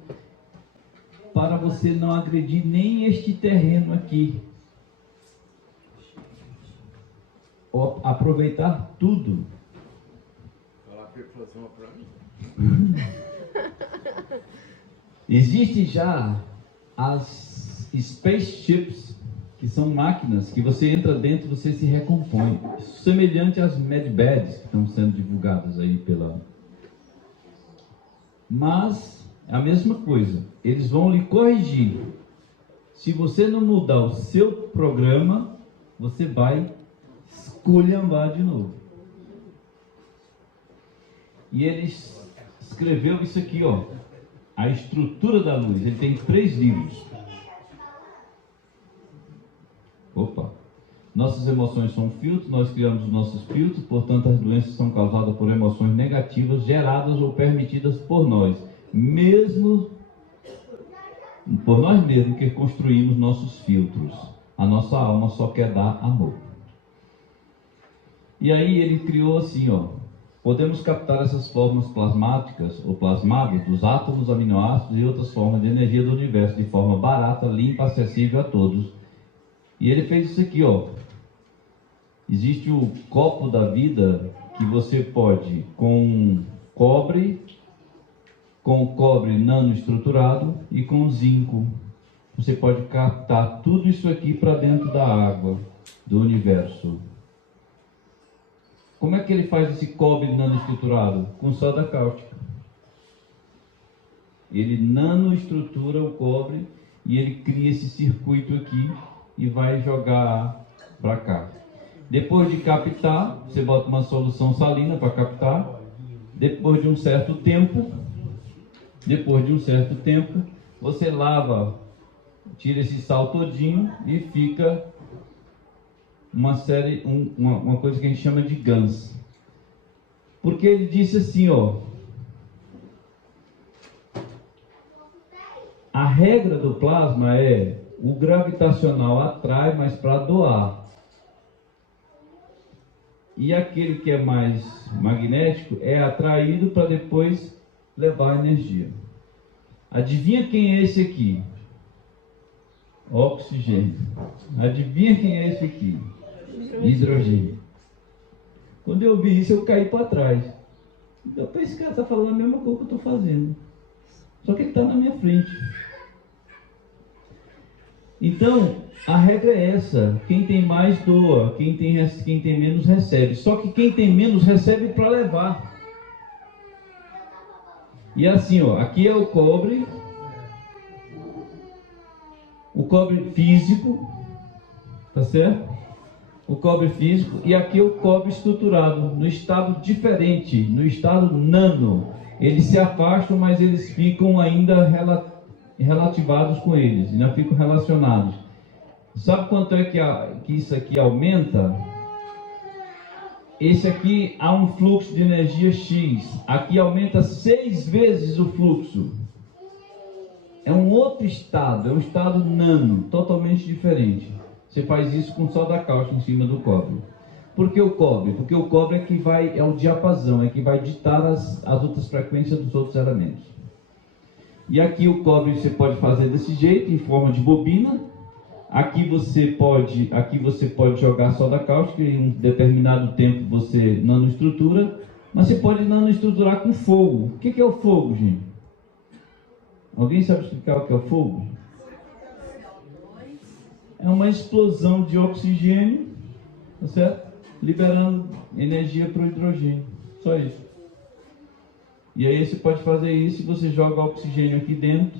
para você não agredir nem este terreno aqui. Aproveitar tudo. Falar perfusão para mim. Existem já as spaceships, que são máquinas que você entra dentro e você se recompõe. Semelhante às medbeds que estão sendo divulgadas aí pela... Mas é a mesma coisa. Eles vão lhe corrigir. Se você não mudar o seu programa, você vai esculhambar de novo. E ele escreveu isso aqui, ó. A Estrutura da Luz. Ele tem 3 livros. Opa! Nossas emoções são filtros, nós criamos os nossos filtros, portanto as doenças são causadas por emoções negativas geradas ou permitidas por nós, mesmo por nós mesmos que construímos nossos filtros. A nossa alma só quer dar amor. E aí ele criou assim, ó, Podemos captar essas formas plasmáticas ou plasmadas dos átomos, aminoácidos e outras formas de energia do universo de forma barata, limpa, acessível a todos. E ele fez isso aqui, ó. Existe o copo da vida que você pode, com cobre nanoestruturado e com zinco. Você pode captar tudo isso aqui para dentro da água do universo. Como é que ele faz esse cobre nanoestruturado? Com soda cáustica. Ele nanoestrutura o cobre e ele cria esse circuito aqui e vai jogar para cá. Depois de captar, você bota uma solução salina para captar. Depois de um certo tempo, você lava, tira esse sal todinho e fica uma coisa que a gente chama de GANS. Porque ele disse assim, ó, a regra do plasma é o gravitacional atrai, mas para doar. E aquele que é mais magnético é atraído para depois levar energia. Adivinha quem é esse aqui? Oxigênio. Adivinha quem é esse aqui? Hidrogênio. Quando eu vi isso, eu caí para trás. Então, esse cara está falando a mesma coisa que eu estou fazendo. Só que ele está na minha frente. Então, a regra é essa. Quem tem mais doa. Quem tem menos recebe. Só que quem tem menos recebe para levar. E assim, ó, aqui é o cobre físico, tá certo? O cobre físico, e aqui é o cobre estruturado, no estado diferente, no estado nano. Eles se afastam, mas eles ficam ainda relativados com eles, ainda ficam relacionados. Sabe quanto é que isso aqui aumenta? Esse aqui há um fluxo de energia X. Aqui aumenta 6 vezes o fluxo. É um outro estado, é um estado nano, totalmente diferente. Você faz isso com soda cáustica em cima do cobre. Por que o cobre? Porque o cobre é o diapasão, é que vai ditar as outras frequências dos outros elementos. E aqui o cobre você pode fazer desse jeito, em forma de bobina. Aqui você pode jogar soda cáustica, em um determinado tempo você nanoestrutura, mas você pode nanoestruturar com fogo. O que é o fogo, gente? Alguém sabe explicar o que é o fogo? É uma explosão de oxigênio, tá certo? Liberando energia para o hidrogênio. Só isso. E aí você pode fazer isso e você joga oxigênio aqui dentro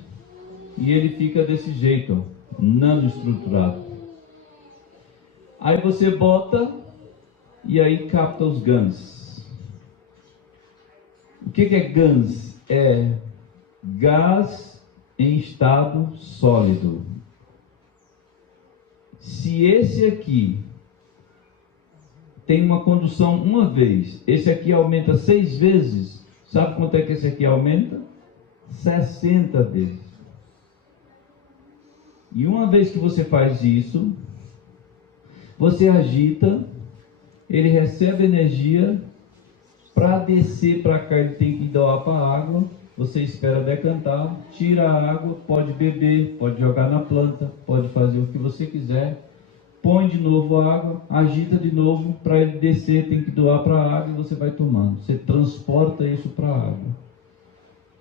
e ele fica desse jeito, ó. Nanoestruturado. Aí você bota e aí capta os GANs. O que é GANs? É gás em estado sólido. Se esse aqui tem uma condução uma vez, esse aqui aumenta 6 vezes, sabe quanto é que esse aqui aumenta? 60 vezes. E uma vez que você faz isso, você agita, ele recebe energia, para descer para cá ele tem que doar para a água, você espera decantar, tira a água, pode beber, pode jogar na planta, pode fazer o que você quiser, põe de novo a água, agita de novo, para ele descer tem que doar para a água e você vai tomando, você transporta isso para a água.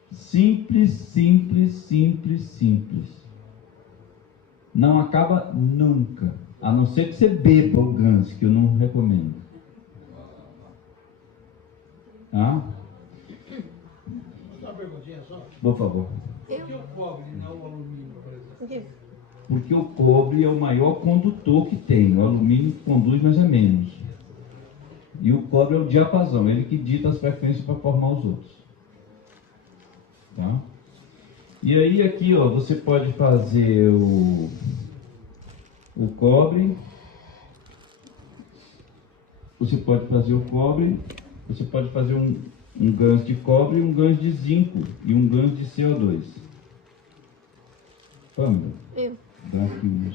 Simples, simples, simples, simples. Não acaba nunca, a não ser que você beba o GANS, que eu não recomendo. Tá? Só uma perguntinha só. Por favor. Por que o cobre e não o alumínio, por exemplo? Porque o cobre é o maior condutor que tem, o alumínio conduz, mas é menos. E o cobre é o diapasão, ele que dita as frequências para formar os outros. Tá? E aí aqui, ó, você pode fazer o cobre, você pode fazer um GANs de cobre, um GANs de zinco e um GANs de CO2. Vamos? Eu. Dá aqui um.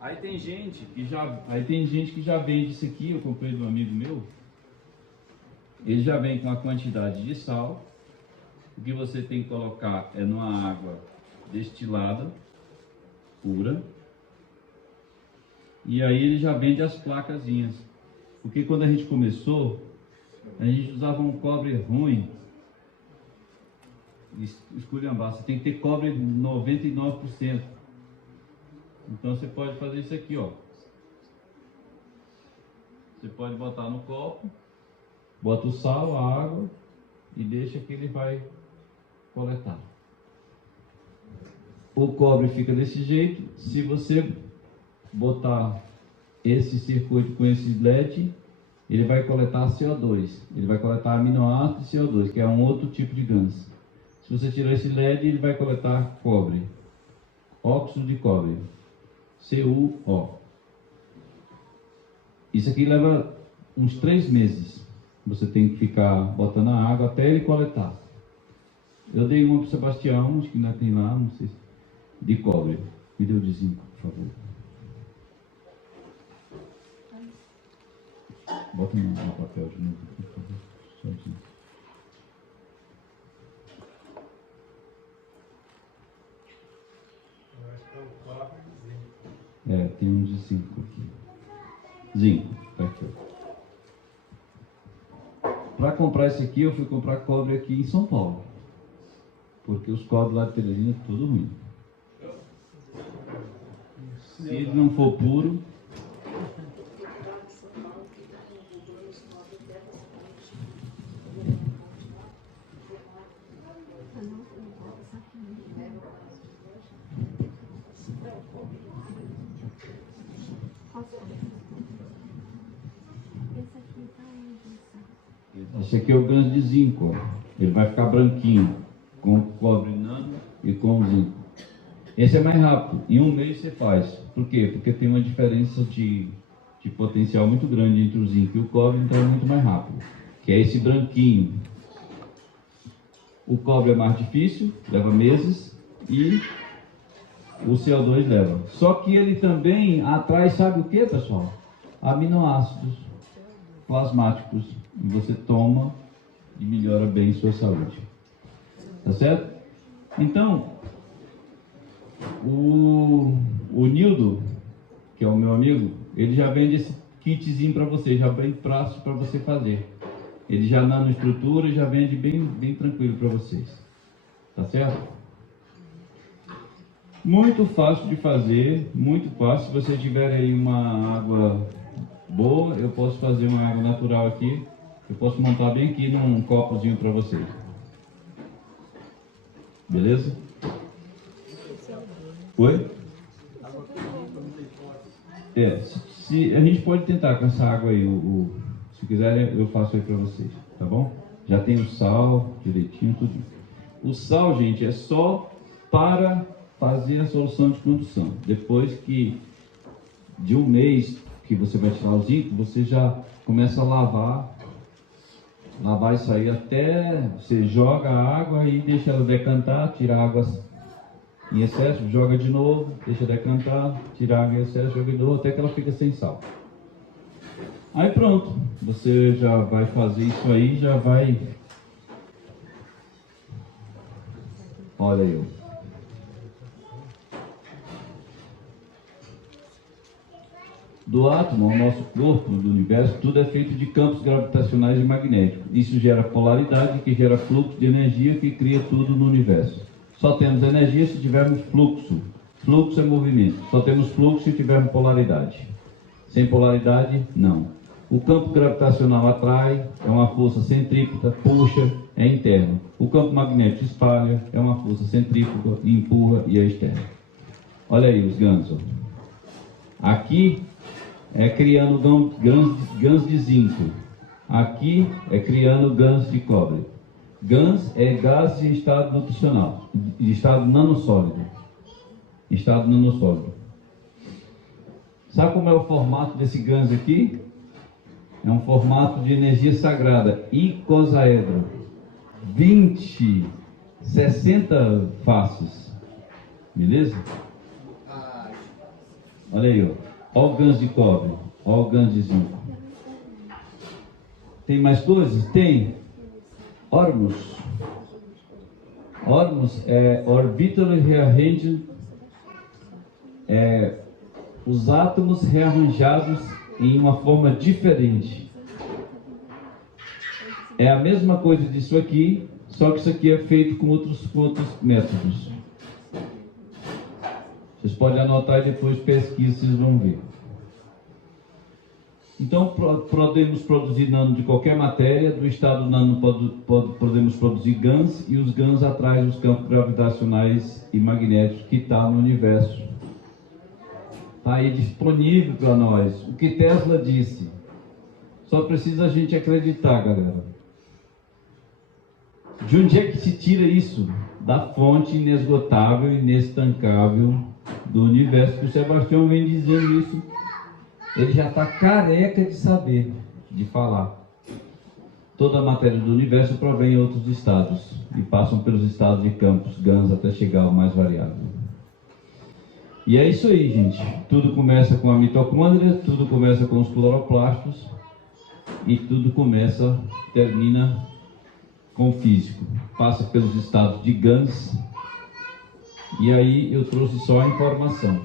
Aí tem gente que já vende isso aqui, eu comprei de um amigo meu. Ele já vem com a quantidade de sal. O que você tem que colocar é numa água destilada, pura. E aí ele já vende as placazinhas. Porque quando a gente começou, a gente usava um cobre ruim. Esculhambar, você tem que ter cobre 99%. Então você pode fazer isso aqui, ó. Você pode botar no copo, bota o sal, a água e deixa que ele vai coletar. O cobre fica desse jeito. Se você botar esse circuito com esse LED, ele vai coletar CO2. Ele vai coletar aminoácido e CO2, que é um outro tipo de gás. Se você tirar esse LED, ele vai coletar cobre, óxido de cobre, CuO. Isso aqui leva uns 3 meses. Você tem que ficar botando a água até ele coletar. Eu dei uma para o Sebastião, acho que ainda tem lá, não sei, de cobre. Me deu de zinco, por favor. Bota no papel de novo, por favor. Sozinho. Eu acho que é o cobre de zinco. É, tem um de zinco aqui. Zinco, tá aqui. Para comprar esse aqui, eu fui comprar cobre aqui em São Paulo. Porque os cobres lá de Teresina é tudo ruim. Se ele não for puro... Esse aqui é o grãos de zinco, ó. Ele vai ficar branquinho, com cobre nano e com zinco. Esse é mais rápido, em 1 mês você faz. Por quê? Porque tem uma diferença de potencial muito grande entre o zinco e o cobre, então é muito mais rápido. Que é esse branquinho. O cobre é mais difícil, leva meses, e o CO2 leva. Só que ele também atrai, sabe o que, pessoal? Aminoácidos plasmáticos. E você toma e melhora bem sua saúde. Tá certo? Então, o Nildo, que é o meu amigo, ele já vende esse kitzinho para você, já vem prático para você fazer. Ele já nanoestrutura e já vende bem tranquilo para vocês. Tá certo? Muito fácil de fazer, muito fácil. Se você tiver aí uma água boa, eu posso fazer uma água natural aqui. Eu posso montar bem aqui num copozinho para vocês. Beleza? Oi? Se a gente pode tentar com essa água aí, se quiser eu faço aí para vocês, tá bom? Já tem o sal direitinho, tudo. O sal, gente, é só para fazer a solução de condução. Depois que de 1 mês que você vai tirar o zinco, você já começa a lavar isso aí até você joga a água e deixa ela decantar, tira a água em excesso, joga de novo, deixa decantar, tira a água em excesso, joga de novo, até que ela fica sem sal. Aí pronto, você já vai fazer isso aí, já vai... Olha aí. Do átomo ao nosso corpo, do universo, tudo é feito de campos gravitacionais e magnéticos. Isso gera polaridade, que gera fluxo de energia, que cria tudo no universo. Só temos energia se tivermos fluxo. Fluxo é movimento. Só temos fluxo se tivermos polaridade. Sem polaridade, não. O campo gravitacional atrai, é uma força centrípeta, puxa, é interno. O campo magnético espalha, é uma força centrífuga, empurra e é externo. Olha aí os gansos. Aqui é criando gãs de zinco. Aqui é criando gãs de cobre. Gãs é gás em estado nutricional, de estado nanossólido. Estado nanossólido. Sabe como é o formato desse gãs aqui? É um formato de energia sagrada, icosaedro. 60 faces. Beleza? Olha aí, ó. Olha o ganso de cobre. Olha o ganso de zinco. Tem mais coisas? Tem. Ormus. Ormus é Orbitally Rearranged. Os átomos rearranjados em uma forma diferente. É a mesma coisa disso aqui, só que isso aqui é feito com outros métodos. Vocês podem anotar e depois pesquisar, vocês vão ver. Então, podemos produzir nano de qualquer matéria, do estado nano podemos produzir GANs, e os GANs atraem os campos gravitacionais e magnéticos que estão no universo. Está aí disponível para nós. O que Tesla disse. Só precisa a gente acreditar, galera. De onde é que se tira isso? Da fonte inesgotável e inestancável do universo, que o Sebastião vem dizendo isso. Ele já está careca de saber, de falar. Toda a matéria do universo provém em outros estados e passam pelos estados de campos GANs até chegar ao mais variável. E é isso aí, gente. Tudo começa com a mitocôndria, tudo começa com os cloroplastos e tudo termina com o físico. Passa pelos estados de GANs. E aí eu trouxe só a informação.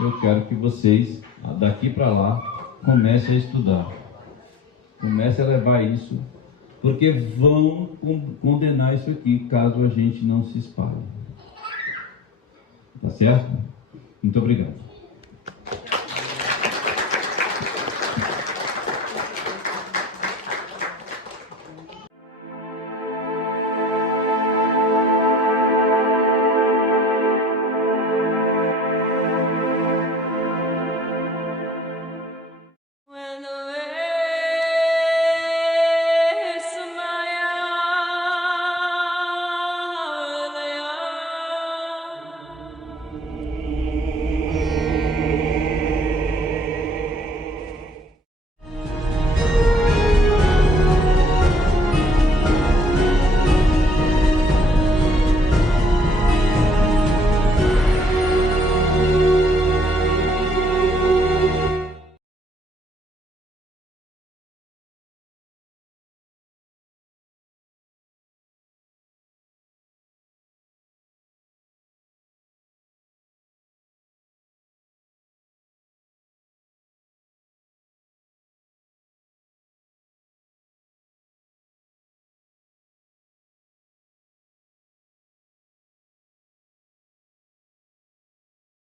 Eu quero que vocês, daqui para lá, comecem a estudar. Comecem a levar isso, porque vão condenar isso aqui, caso a gente não se espalhe. Tá certo? Muito obrigado.